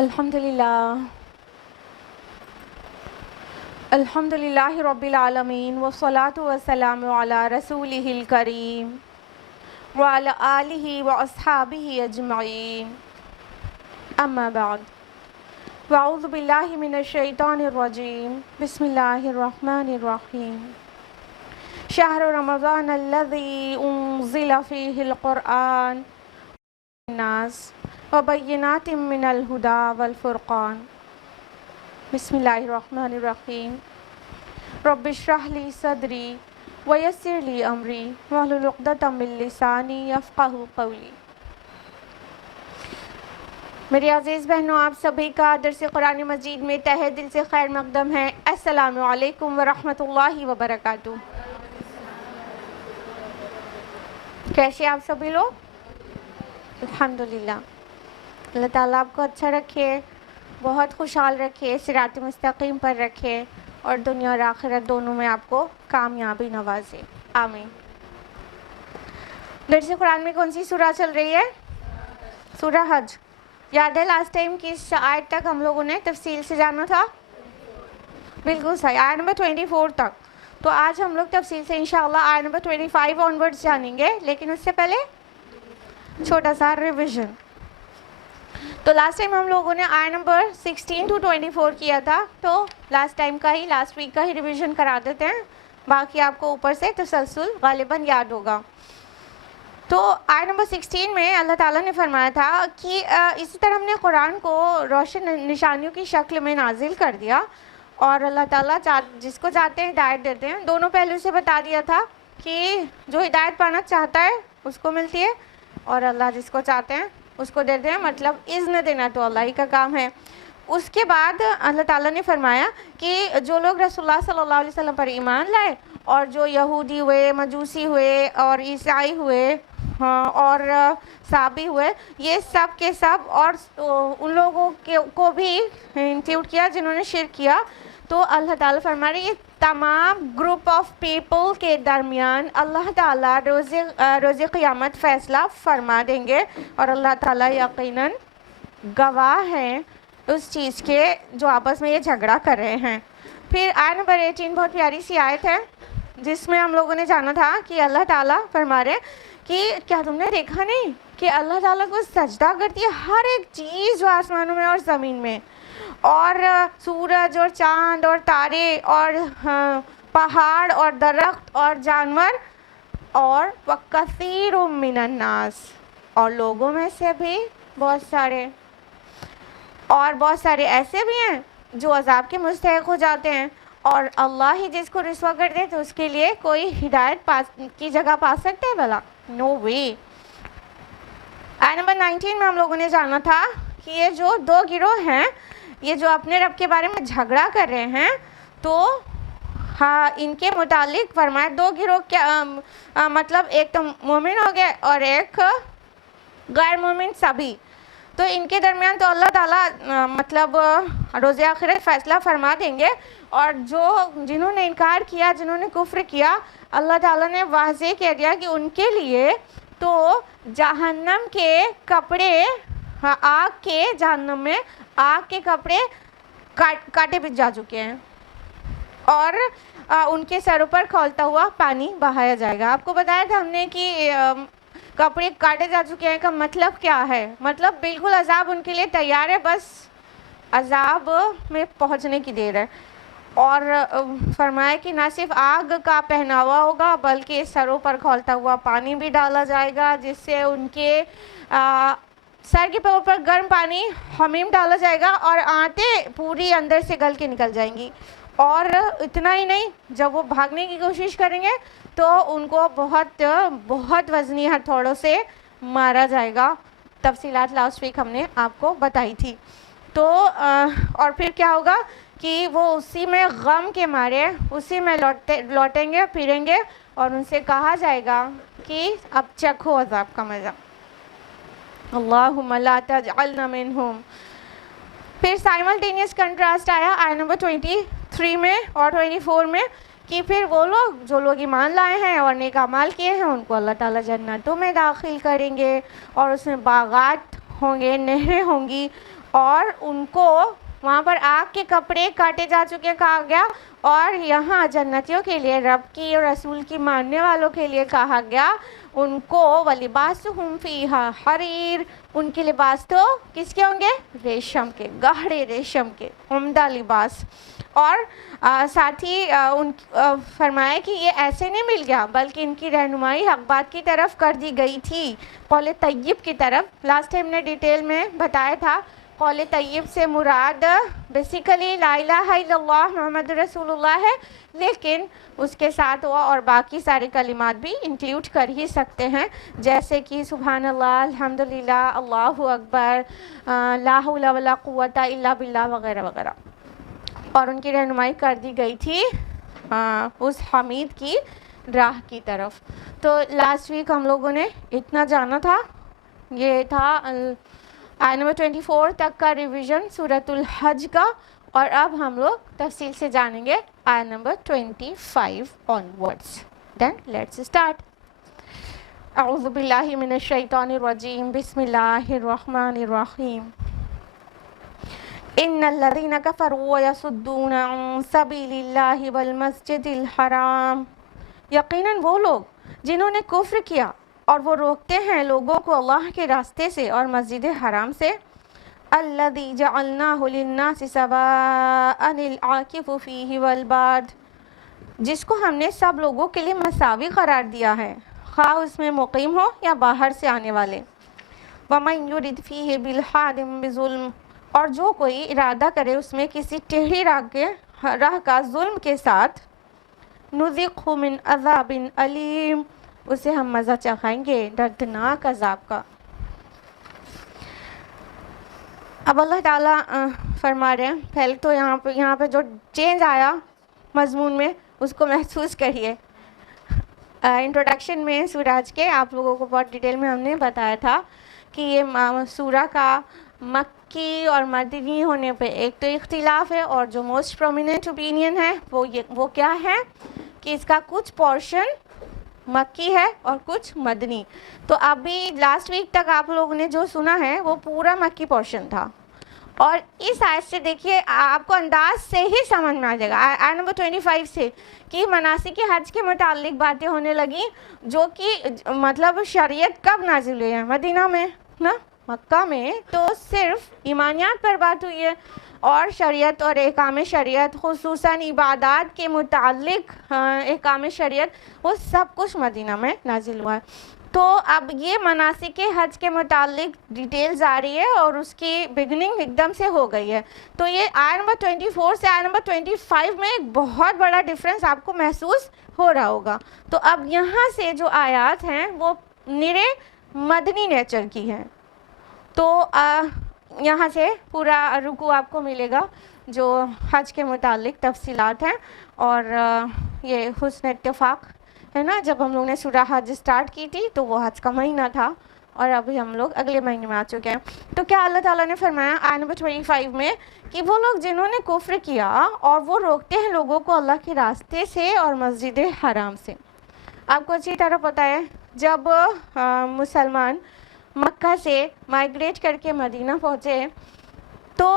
الحمدللہ رب العالمین والصلاة والسلام علی رسولہ الکریم وعلی آلہ واصحابہ اجمعین اما بعد واعوذ باللہ من الشیطان الرجیم بسم اللہ الرحمن الرحیم شہر رمضان الذی انزل فیہ القرآن الناس وبینات من الہدی والفرقان بسم اللہ الرحمن الرحیم رب اشرح لی صدری ویسر لی امری واحلل عقدۃ من لسانی یفقہوا قولی۔ میرے عزیز بہنوں، آپ سبھی کا درس قرآن مجید میں تہہ دل سے خیر مقدم ہے۔ السلام علیکم ورحمۃ اللہ وبرکاتہ۔ کیسے آپ سبھی لوگ؟ الحمدللہ۔ اللہ تعالیٰ آپ کو اچھا رکھے، بہت خوشحال رکھے، صراط مستقیم پر رکھے اور دنیا اور آخرت دونوں میں آپ کو کامیابی نوازے، آمین۔ درس قرآن میں کون سی سورہ چل رہی ہے؟ سورہ حج۔ یاد ہے لاسٹ ٹائم کس آیت تک ہم لوگوں نے تفصیل سے جانا تھا؟ بالکل صحیح، آیت نمبر 24 تک۔ تو آج ہم لوگ تفصیل سے انشاءاللہ آیت نمبر 25 آنورڈز جانیں گے، لیکن اس سے پہلے چھوٹا سا ریویژن۔ تو لاسٹ ٹائم ہم لوگوں نے آیت نمبر 16 to 24 کیا تھا، تو لاسٹ ویک کا ہی ریویژن کرا دیتے ہیں، باقی آپ کو اوپر سے تسلسل غالباً یاد ہوگا۔ تو آیت نمبر 16 میں اللہ تعالیٰ نے فرمایا تھا کہ اسی طرح ہم نے قرآن کو روشن نشانیوں کی شکل میں نازل کر دیا، اور اللہ تعالیٰ جس کو چاہتے ہیں ہدایت دیتے ہیں۔ دونوں پہلو سے بتا دیا تھا کہ جو ہدایت پانا چاہتا ہے اس کو ملتی ہے، اور اللہ جس کو چاہتے ہیں اس کو دیتے ہیں، مطلب اذن دینا تو اللہ ہی کا کام ہے۔ اس کے بعد اللہ تعالیٰ نے فرمایا کہ جو لوگ رسول اللہ صلی اللہ علیہ وسلم پر ایمان لائے، اور جو یہودی ہوئے، مجوسی ہوئے اور عیسائی ہوئے اور صابی ہوئے، یہ سب کے سب، اور ان لوگوں کو بھی انکلیوڈ کیا جنہوں نے شرک کیا، تو اللہ تعالیٰ فرما رہے یہ تمام گروپ آف پیپل کے درمیان اللہ تعالیٰ روز قیامت فیصلہ فرما دیں گے، اور اللہ تعالیٰ یقیناً گواہ ہیں اس چیز کے جو آپس میں یہ جھگڑا کر رہے ہیں۔ پھر آیت نمبر 18 بہت پیاری سی آیت ہے، جس میں ہم لوگوں نے جانا تھا کہ اللہ تعالیٰ فرما رہے کہ کیا تم نے دیکھا نہیں کہ اللہ تعالیٰ کو سجدہ کرتی ہے ہر ایک چیز جو آسمانوں میں اور زمین میں، اور سورج اور چاند اور تارے اور پہاڑ اور درخت اور جانور، اور وَكَثِيرٌ مِّنَ النَّاسِ، اور لوگوں میں سے بھی بہت سارے، اور بہت سارے ایسے بھی ہیں جو عذاب کے مستحق ہو جاتے ہیں، اور اللہ ہی جس کو رسوا کر دے تو اس کے لیے کوئی ہدایت کی جگہ پا سکتے ہیں بھلا؟ نو وے۔ آیت نمبر 19 میں ہم لوگوں نے جانا تھا کہ یہ جو دو گروہ ہیں، یہ جو اپنے رب کے بارے میں جھگڑا کر رہے ہیں، تو ان کے متعلق فرمایا دو گروہ کیا مطلب ایک تو مومن ہو گئے اور ایک غیر مومن سبھی۔ تو ان کے درمیان تو اللہ تعالیٰ مطلب روز آخرت فیصلہ فرما دیں گے، اور جنہوں نے انکار کیا، جنہوں نے کفر کیا، اللہ تعالیٰ نے واضح کہہ دیا کہ ان کے لیے تو جہنم کے کپڑے، جہنم میں آگ کے کپڑے کاٹے بچ جا چکے ہیں، اور ان کے سروں پر کھولتا ہوا پانی بہایا جائے گا۔ آپ کو بتایا تھا ہم نے کہ کپڑے کاٹے جا چکے ہیں کا مطلب کیا ہے؟ مطلب بالکل عذاب ان کے لیے تیار ہے، بس عذاب میں پہنچنے کی دیر ہے۔ اور فرمایا کہ نہ صرف آگ کا پہناوا ہوگا بلکہ سروں پر کھولتا ہوا پانی بھی ڈالا جائے گا، جس سے ان کے سر کے اوپر گرم پانی حمیم ڈالا جائے گا، اور آنتیں پوری اندر سے گل کے نکل جائیں گی۔ اور اتنا ہی نہیں، جب وہ بھاگنے کی کوشش کریں گے تو ان کو بہت بہت وزنی ہتھوڑوں سے مارا جائے گا۔ تفصیلات لاسٹ ویک ہم نے آپ کو بتائی تھی۔ تو اور پھر کیا ہوگا کہ وہ اسی میں غم کے مارے اسی میں لوٹیں گے پھریں گے، اور ان سے کہا جائے گا کہ اب چکھو عذاب کا مزہ، اللہم لا تجعلنا منہم۔ پھر سائملٹینیس کنٹراسٹ آیا آیت نمبر 23 میں اور 24 میں، کہ پھر وہ لوگ جو لوگ ایمان لائے ہیں اور نیک اعمال کیے ہیں ان کو اللہ تعالیٰ جنتوں میں داخل کریں گے، اور اس میں باغات ہوں گے، نہریں ہوں گی، اور ان کو وہاں پر آگ کے کپڑے کاٹے جا چکے کہا گیا، اور یہاں جنتیوں کے لیے، رب کی اور رسول کی ماننے والوں کے لیے کہا گیا ان کو وَلِبَاسُهُمْ فِيهَا حَرِيرٌ، ان کے لباس تو کس کے ہوں گے؟ ریشم کے، گہرے ریشم کے، عمدہ لباس۔ اور ساتھ ہی فرمایا کہ یہ ایسے نہیں مل گیا بلکہ ان کی رہنمائی حق بات کی طرف کر دی گئی تھی، قول طیب کی طرف۔ لاسٹ ٹائم نے ڈیٹیل میں بتایا تھا قول طیب سے مراد بیسیکلی لا الہ الا اللہ محمد رسول اللہ ہے، لیکن اس کے ساتھ وہ اور باقی سارے کلمات بھی انکلیوڈ کر ہی سکتے ہیں، جیسے کہ سبحان اللہ، الحمدللہ، اللہ اکبر، لا حول ولا قوۃ الا باللہ وغیرہ وغیرہ۔ اور ان کی رہنمائی کر دی گئی تھی اس حمید کی راہ کی طرف۔ تو لاسٹ ویک ہم لوگوں نے اتنا جانا تھا، یہ تھا آیت نمبر 24 تک کا ریویژن سورۃ الحج کا، اور اب ہم لوگ تفصیل سے جانیں گے آیت number 25 onwards. Then let's start. اعوذ باللہ من الشیطان الرجیم، بسم اللہ الرحمن الرحیم۔ ان الذین کفروا ویصدون عن سبیل اللہ والمسجد الحرام، یقیناً وہ لوگ جنہوں نے کفر کیا اور وہ روکتے ہیں لوگوں کو اللہ کے راستے سے اور مسجد حرام سے، الذی جعلناہ للناس سواء العاکف فیہ والباد، جس کو ہم نے سب لوگوں کے لیے مساوی قرار دیا ہے، خواہ اس میں مقیم ہو یا باہر سے آنے والے۔ ومن یرد فیہ بالحاد بظلم، اور جو کوئی ارادہ کرے اس میں کسی ٹیڑھی راہ کا ظلم کے ساتھ، نذقہ من عذاب علیم، اسے ہم مزہ چکھائیں گے دردناک عذاب کا۔ اب اللہ تعالیٰ فرما رہے ہیں، پہلے تو یہاں پہ جو چینج آیا مضمون میں اس کو محسوس کریے۔ انٹروڈکشن میں سورج کے آپ لوگوں کو بہت ڈیٹیل میں ہم نے بتایا تھا کہ یہ سورہ کا مکی اور مدنی ہونے پہ ایک تو اختلاف ہے، اور جو موسٹ پرومیننٹ اوپینین ہے وہ کیا ہے کہ اس کا کچھ پورشن مکی ہے اور کچھ مدنی۔ تو ابھی لاسٹ ویک تک آپ لوگوں نے جو سنا ہے وہ پورا مکی پورشن تھا، اور اس آیت سے دیکھیے آپ کو انداز سے ہی سمجھ میں آ جائے گا آیت نمبر 25 سے کہ مناسک حج کے متعلق باتیں ہونے لگیں، جو کہ مطلب شریعت کب نازل ہوئی ہے؟ مدینہ میں نا، مکہ میں تو صرف ایمانیات پر بات ہوئی ہے، اور شریعت اور احکام شریعت خصوصاً عبادات کے متعلق احکام شریعت وہ سب کچھ مدینہ میں نازل ہوا ہے۔ تو اب یہ مناسک حج کے متعلق ڈیٹیلز آ رہی ہے اور اس کی بگننگ ایک دم سے ہو گئی ہے۔ تو یہ آیت نمبر 24 سے آیت نمبر 25 میں ایک بہت بڑا ڈفرینس آپ کو محسوس ہو رہا ہوگا۔ تو اب یہاں سے جو آیات ہیں وہ نرے مدنی نیچر کی ہیں۔ تو یہاں سے پورا رکوع آپ کو ملے گا جو حج کے متعلق تفصیلات ہیں، اور یہ حسن اتفاق ہے نا، جب ہم لوگ نے سورہ حج اسٹارٹ کی تھی تو وہ حج کا مہینہ تھا، اور ابھی ہم لوگ اگلے مہینے میں آ چکے ہیں۔ تو کیا اللہ تعالیٰ نے فرمایا آیت نمبر 25 میں کہ وہ لوگ جنہوں نے کفر کیا اور وہ روکتے ہیں لوگوں کو اللہ کے راستے سے اور مسجد حرام سے۔ آپ کو اچھی طرح پتہ ہے جب مسلمان مکہ سے مائیگریٹ کر کے مدینہ پہنچے تو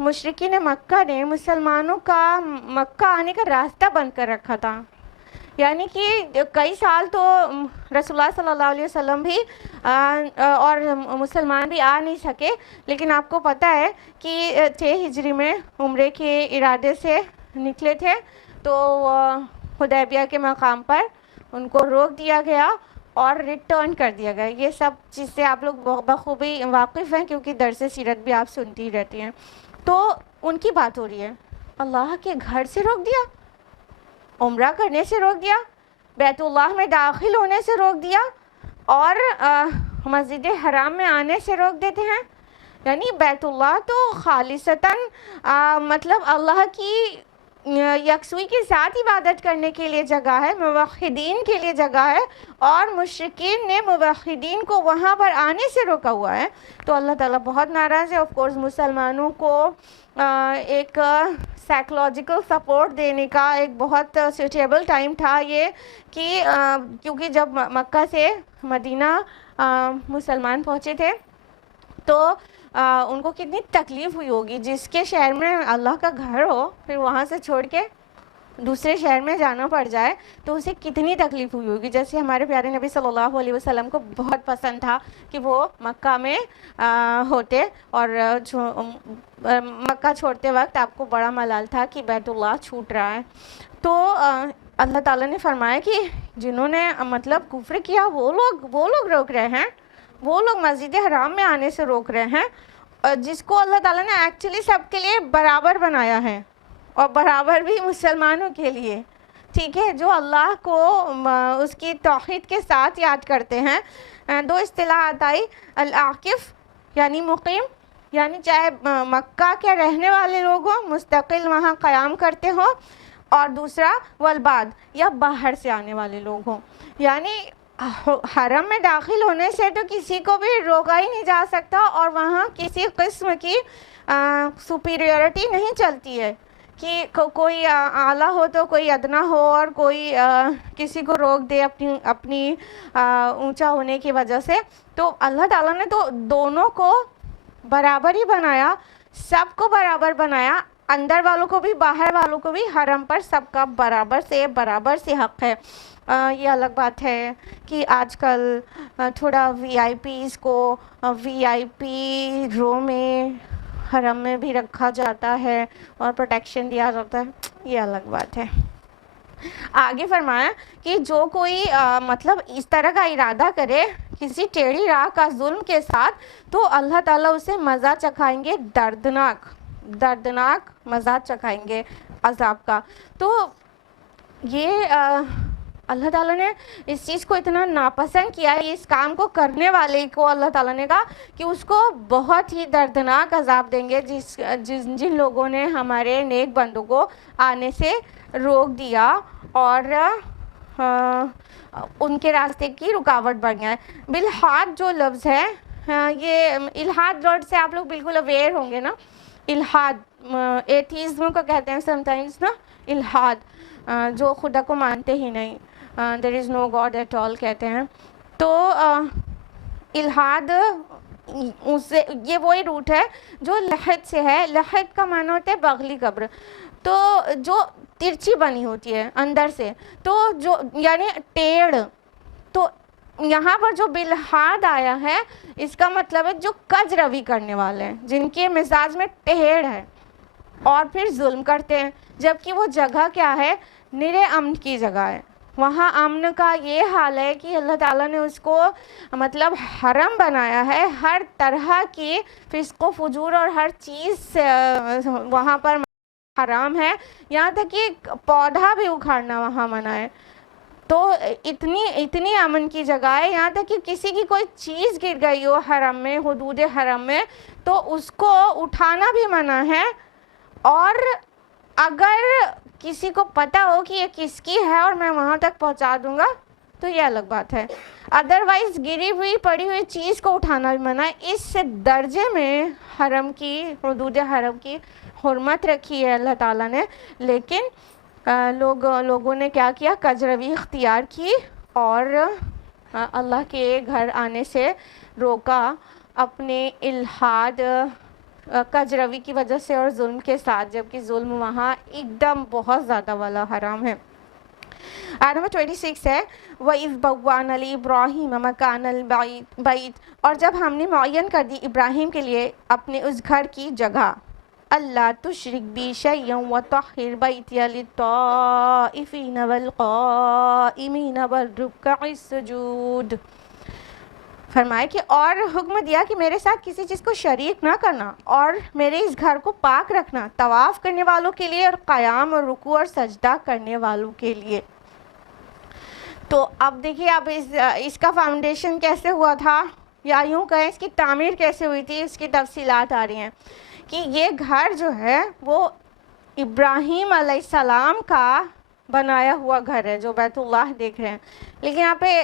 مشرکین مکہ نے مسلمانوں کا مکہ آنے کا راستہ بند کر رکھا تھا، یعنی کہ کئی سال تو رسول اللہ صلی اللہ علیہ وسلم بھی اور مسلمان بھی آ نہیں سکے، لیکن آپ کو پتہ ہے کہ 6 ہجری میں عمرے کے ارادے سے نکلے تھے، تو حدیبیہ کے مقام پر ان کو روک دیا گیا اور ریٹرن کر دیا گیا۔ یہ سب چیز سے آپ لوگ بخوبی واقف ہیں کیونکہ درس سیرت بھی آپ سنتی رہتی ہیں۔ تو ان کی بات ہو رہی ہے، اللہ کے گھر سے روک دیا، عمرہ کرنے سے روک دیا، بیت اللہ میں داخل ہونے سے روک دیا، اور مسجد حرام میں آنے سے روک دیتے ہیں۔ یعنی بیت اللہ تو خالصتاً مطلب اللہ کی یکسوئی کے ساتھ عبادت کرنے کے لیے جگہ ہے، موحدین کے لیے جگہ ہے، اور مشرکین نے موحدین کو وہاں پر آنے سے روکا ہوا ہے۔ تو اللہ تعالیٰ بہت ناراض ہے۔ آف کورس مسلمانوں کو ایک سائیکولوجیکل سپورٹ دینے کا ایک بہت سوٹیبل ٹائم تھا یہ، کہ کیونکہ جب مکہ سے مدینہ مسلمان پہنچے تھے تو ان کو کتنی تکلیف ہوئی ہوگی. جس کے شہر میں اللہ کا گھر ہو پھر وہاں سے چھوڑ کے دوسرے شہر میں جانا پڑ جائے تو اسے کتنی تکلیف ہوئی ہوگی. جیسے ہمارے پیارے نبی صلی اللہ علیہ وسلم کو بہت پسند تھا کہ وہ مکہ میں ہوتے, اور مکہ چھوڑتے وقت آپ کو بڑا ملال تھا کہ بیت اللہ چھوٹ رہا ہے. تو اللہ تعالیٰ نے فرمایا کہ جنہوں نے مطلب کفر کیا وہ لوگ روک رہے ہیں, وہ لوگ مسجد حرام میں آنے سے روک رہے ہیں, جس کو اللہ تعالیٰ نے ایکچولی سب کے لیے برابر بنایا ہے, اور برابر بھی مسلمانوں کے لیے, ٹھیک ہے, جو اللہ کو اس کی توحید کے ساتھ یاد کرتے ہیں. دو اصطلاحات آئی, العاکف یعنی مقیم, یعنی چاہے مکہ کے رہنے والے لوگ ہوں مستقل وہاں قیام کرتے ہوں, اور دوسرا والباد یا باہر سے آنے والے لوگ ہوں. یعنی حرم میں داخل ہونے سے تو کسی کو بھی روکا ہی نہیں جا سکتا, اور وہاں کسی قسم کی سپیریورٹی نہیں چلتی ہے کہ کوئی اعلیٰ ہو تو کوئی ادنا ہو, اور کوئی کسی کو روک دے اپنی اونچا ہونے کی وجہ سے. تو اللہ تعالیٰ نے تو دونوں کو برابر ہی بنایا, سب کو برابر بنایا, اندر والوں کو بھی باہر والوں کو بھی. حرم پر سب کا برابر سے حق ہے. یہ الگ بات ہے کہ آج کل تھوڑا وی آئی پیز کو وی آئی پی رو میں حرم میں بھی رکھا جاتا ہے اور پروٹیکشن دیا جاتا ہے, یہ الگ بات ہے. آگے فرمایا کہ جو کوئی مطلب اس طرح کا ارادہ کرے کسی ٹیڑھی راہ کا ظلم کے ساتھ, تو اللہ تعالیٰ اسے مزہ چکھائیں گے, دردناک مزہ چکھائیں گے عذاب کا. تو یہ اللہ تعالیٰ نے اس چیز کو اتنا ناپسند کیا ہے, اس کام کو کرنے والے کو اللہ تعالیٰ نے کہا کہ اس کو بہت ہی دردناک عذاب دیں گے جن لوگوں نے ہمارے نیک بندوں کو آنے سے روک دیا اور ان کے راستے کی رکاوٹ بن گیا ہے. بالحاد جو لفظ ہے, یہ الحاد ورڈ سے آپ لوگ بالکل اویئر ہوں گے نا. الحاد ایتھیزم کو کہتے ہیں سم ٹائمز نا, الحاد جو خدا کو مانتے ہی نہیں, there is no God at all کہتے ہیں. تو الحاد یہ وہی روٹ ہے جو لحد سے ہے. لحد کا معنی ہوتا ہے بغلی قبر, تو جو ترچی بنی ہوتی ہے اندر سے, تو جو یعنی ٹیڑھ. تو یہاں پر جو بالحاد آیا ہے اس کا مطلب ہے جو کج روی کرنے والے ہیں, جن کے مزاج میں ٹیڑھ ہے اور پھر ظلم کرتے ہیں. جبکہ وہ جگہ کیا ہے, نرے امن کی جگہ ہے. وہاں امن کا یہ حال ہے کہ اللہ تعالیٰ نے اس کو مطلب حرم بنایا ہے, ہر طرح کی فسق و فجور اور ہر چیز وہاں پر حرام ہے, یہاں تک کہ پودا بھی اکھاڑنا وہاں منع ہے. تو اتنی امن کی جگہ ہے, یہاں تک کہ کسی کی کوئی چیز گر گئی ہو حرم میں, حدود حرم میں, تو اس کو اٹھانا بھی منع ہے. اور اگر کسی کو پتہ ہو کہ یہ کس کی ہے اور میں وہاں تک پہنچا دوں گا تو یہ الگ بات ہے, ادروائز گری ہوئی پڑی ہوئی چیز کو اٹھانا بھی منع ہے. اس درجے میں حرم کی, حدود حرم کی حرمت رکھی ہے اللہ تعالیٰ نے. لیکن لوگوں نے کیا کیا, کجروی اختیار کی اور اللہ کے گھر آنے سے روکا اپنے الحاد کجروی کی وجہ سے اور ظلم کے ساتھ, جبکہ ظلم وہاں ایک دم بہت زیادہ والا حرام ہے. آیت نمبر 26 ہے, وَإِذْ بَوَّأْنَا لِإِبْرَاهِيمَ مَكَانَ الْبَيْتِ, اور جب ہم نے معین کر دی ابراہیم کے لیے اپنے اس گھر کی جگہ, اللہ تشرک بی شیئا وطہر بیتی للطائفین والقائمین والرکع السجود. فرمائے کہ اور حکم دیا کہ میرے ساتھ کسی چیز کو شریک نہ کرنا, اور میرے اس گھر کو پاک رکھنا طواف کرنے والوں کے لیے اور قیام اور رکوع اور سجدہ کرنے والوں کے لیے. تو اب دیکھیے اب اس کا فاؤنڈیشن کیسے ہوا تھا, یا یوں کہیں اس کی تعمیر کیسے ہوئی تھی, اس کی تفصیلات آ رہی ہیں کہ یہ گھر جو ہے وہ ابراہیم علیہ السلام کا بنایا ہوا گھر ہے جو بیت اللہ دیکھ رہے ہیں. لیکن یہاں پہ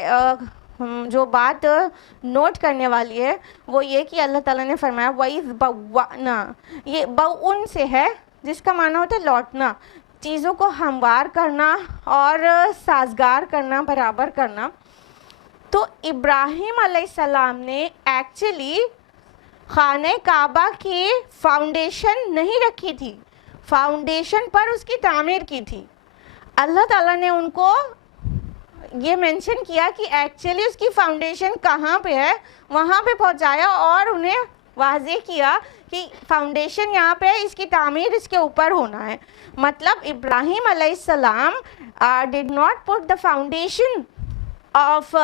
جو بات نوٹ کرنے والی ہے وہ یہ کہ اللہ تعالیٰ نے فرمایا وَإِذْ بَوَّأْنَا, یہ بَوْن سے ہے جس کا معنی ہوتا ہے لوٹنا, چیزوں کو ہموار کرنا اور سازگار کرنا, برابر کرنا. تو ابراہیم علیہ السلام نے ایکچولی خانہ کعبہ کی فاؤنڈیشن نہیں رکھی تھی، فاؤنڈیشن پر اس کی تعمیر کی تھی. اللہ تعالیٰ نے ان کو یہ مینشن کیا کہ ایکچولی اس کی فاؤنڈیشن کہاں پہ ہے، وہاں پہ پہنچایا اور انہیں واضح کیا کہ فاؤنڈیشن یہاں پہ، اس کی تعمیر اس کے اوپر ہونا ہے. مطلب ابراہیم علیہ السلام did not put the foundation of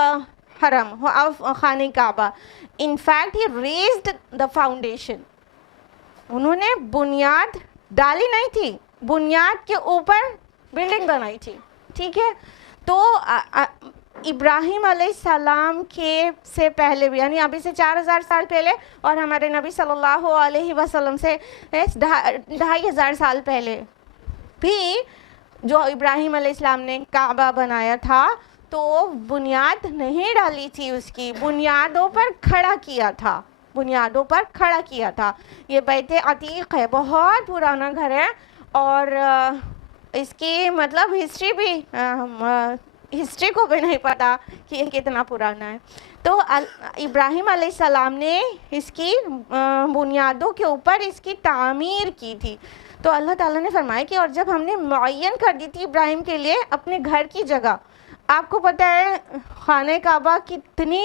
حرم of خانہ کعبہ. In fact he raised the foundation. انہوں نے بنیاد ڈالی نہیں تھی، بنیاد کے اوپر بلڈنگ بنائی تھی. ٹھیک ہے، تو ابراہیم علیہ السلام کے سے پہلے بھی، یعنی ابھی سے 4000 سال پہلے، اور ہمارے نبی صلی اللہ علیہ وسلم سے 2500 سال پہلے بھی جو ابراہیم علیہ السلام نے کعبہ بنایا تھا تو بنیاد نہیں ڈالی تھی، اس کی بنیادوں پر کھڑا کیا تھا، بنیادوں پر کھڑا کیا تھا. یہ بیت عتیق ہے، بہت پرانا گھر ہے، اور اس کی مطلب ہسٹری بھی ہسٹری کو بھی نہیں پتا کہ یہ کتنا پرانا ہے. تو ابراہیم علیہ السلام نے اس کی بنیادوں کے اوپر اس کی تعمیر کی تھی. تو اللہ تعالیٰ نے فرمایا کہ اور جب ہم نے معین کر دی تھی ابراہیم کے لیے اپنے گھر کی جگہ، آپ کو پتہ ہے خانہ کعبہ کتنی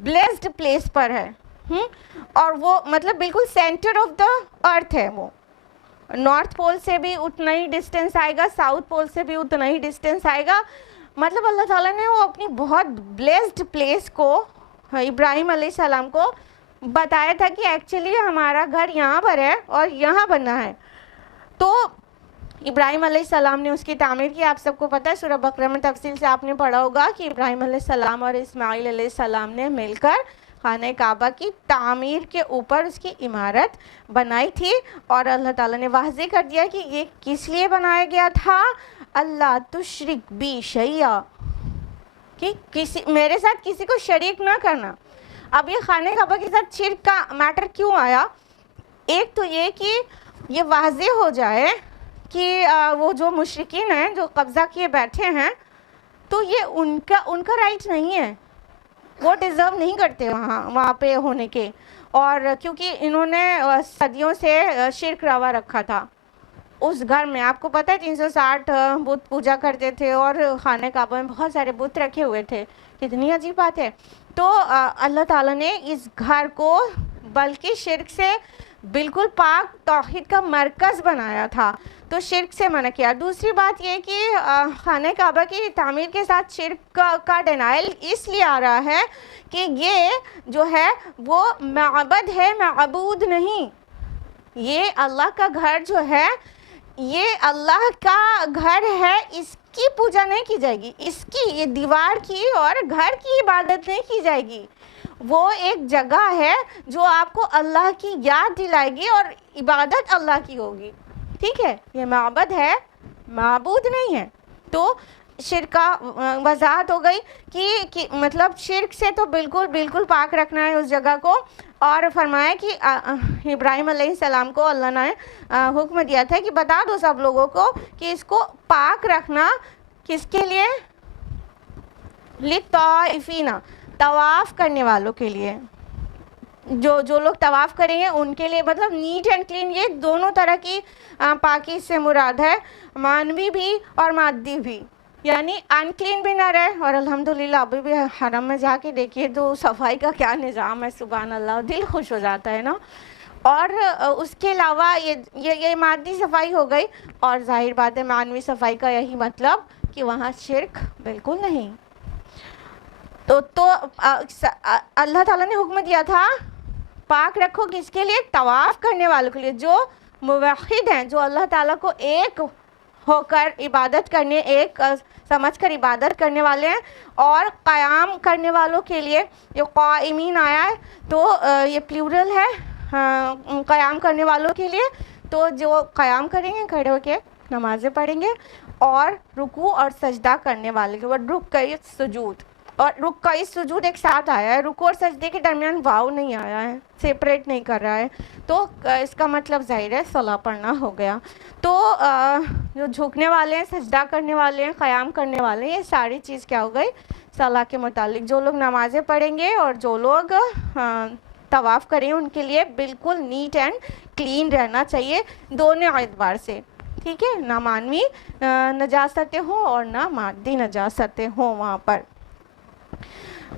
بلیسڈ پلیس پر ہے، اور وہ مطلب بالکل سینٹر آف دا ارتھ ہے. وہ نارتھ پول سے بھی اتنا ہی ڈسٹینس آئے گا، ساؤتھ پول سے بھی اتنا ہی ڈسٹینس آئے گا. مطلب اللہ تعالیٰ نے وہ اپنی بہت بلیسڈ پلیس کو ابراہیم علیہ السلام کو بتایا تھا کہ ایکچولی ہمارا گھر یہاں پر ہے اور یہاں بننا ہے. تو ابراہیم علیہ السلام نے اس کی تعمیر کی. آپ سب کو پتہ ہے سورہ بقرہ میں تفصیل سے آپ نے پڑھا ہوگا کہ ابراہیم علیہ السلام اور اسماعیل علیہ السلام نے مل کر خانہ کعبہ کی تعمیر کے اوپر اس کی عمارت بنائی تھی. اور اللہ تعالیٰ نے واضح کر دیا کہ یہ کس لیے بنایا گیا تھا، اللہ تشرک بی شیئا، کہ میرے ساتھ کسی کو شریک نہ کرنا. اب یہ خانہ کعبہ کے ساتھ شرک کا میٹر کیوں آیا؟ ایک تو یہ کہ یہ واضح ہو جائے کہ وہ جو مشرکین ہیں جو قبضہ کیے بیٹھے ہیں تو یہ ان کا رائٹ نہیں ہے، وہ ڈیزرو نہیں کرتے وہاں پہ ہونے کے. اور کیونکہ انہوں نے صدیوں سے شرک روا رکھا تھا اس گھر میں. آپ کو پتہ ہے 360 بت پوجا کرتے تھے اور خانہ کعبہ میں بہت سارے بت رکھے ہوئے تھے. کتنی عجیب بات ہے. تو اللہ تعالیٰ نے اس گھر کو بلکہ شرک سے بالکل پاک توحید کا مرکز بنایا تھا، تو شرک سے منع کیا. دوسری بات یہ کہ خانہ کعبہ کی تعمیر کے ساتھ شرک کا ڈینائل اس لیے آ رہا ہے کہ یہ جو ہے وہ معبد ہے، معبود نہیں. یہ اللہ کا گھر جو ہے یہ اللہ کا گھر ہے، اس کی پوجا نہیں کی جائے گی، اس کی یہ دیوار کی اور گھر کی عبادت نہیں کی جائے گی. وہ ایک جگہ ہے جو آپ کو اللہ کی یاد دلائے گی اور عبادت اللہ کی ہوگی. ٹھیک ہے، یہ معبد ہے، معبود نہیں ہے. تو شرک کا وضاحت ہو گئی کہ مطلب شرک سے تو بالکل پاک رکھنا ہے اس جگہ کو. اور فرمایا کہ ابراہیم علیہ السلام کو اللہ نے حکم دیا تھا کہ بتا دو سب لوگوں کو کہ اس کو پاک رکھنا. کس کے لیے؟ للطائفین، طواف کرنے والوں کے لیے. جو لوگ طواف کریں گے ان کے لیے، مطلب نیٹ اینڈ کلین، یہ دونوں طرح کی پاکی سے مراد ہے، معنوی بھی اور مادی بھی. یعنی ان کلین بھی نہ رہے. اور الحمدللہ ابھی بھی حرم میں جا کے دیکھیے تو صفائی کا کیا نظام ہے، سبحان اللہ، دل خوش ہو جاتا ہے نا. اور اس کے علاوہ یہ مادی صفائی ہو گئی، اور ظاہر بات ہے معنوی صفائی کا یہی مطلب کہ وہاں شرک بالکل نہیں. تو اللہ تعالیٰ نے حکم دیا تھا پاک رکھو. کس کے لیے؟ طواف کرنے والوں کے لیے، جو موحد ہیں، جو اللہ تعالیٰ کو ایک ہو کر عبادت کرنے، ایک سمجھ کر عبادت کرنے والے ہیں. اور قیام کرنے والوں کے لیے یہ قائمین آیا ہے تو یہ پلیورل ہے، قیام کرنے والوں کے لیے. تو جو قیام کریں گے، کھڑے ہو کے نمازیں پڑھیں گے، اور رکوع اور سجدہ کرنے والے کے بعد رکوع سجود. اور رکوع سجود ایک ساتھ آیا ہے, رکوع اور سجدے کے درمیان واو نہیں آیا ہے, سیپریٹ نہیں کر رہا ہے, تو اس کا مطلب ظاہر ہے صلاح پڑھنا ہو گیا. تو جو جھکنے والے ہیں, سجدہ کرنے والے ہیں, قیام کرنے والے ہیں, یہ ساری چیز کیا ہو گئی صلاح کے متعلق. جو لوگ نمازیں پڑھیں گے اور جو لوگ طواف کریں ان کے لیے بالکل نیٹ اینڈ کلین رہنا چاہیے دونوں اعتبار سے, ٹھیک ہے, نہ مانوی نجاستیں ہوں اور نہ مادی نجاستیں ہوں وہاں پر.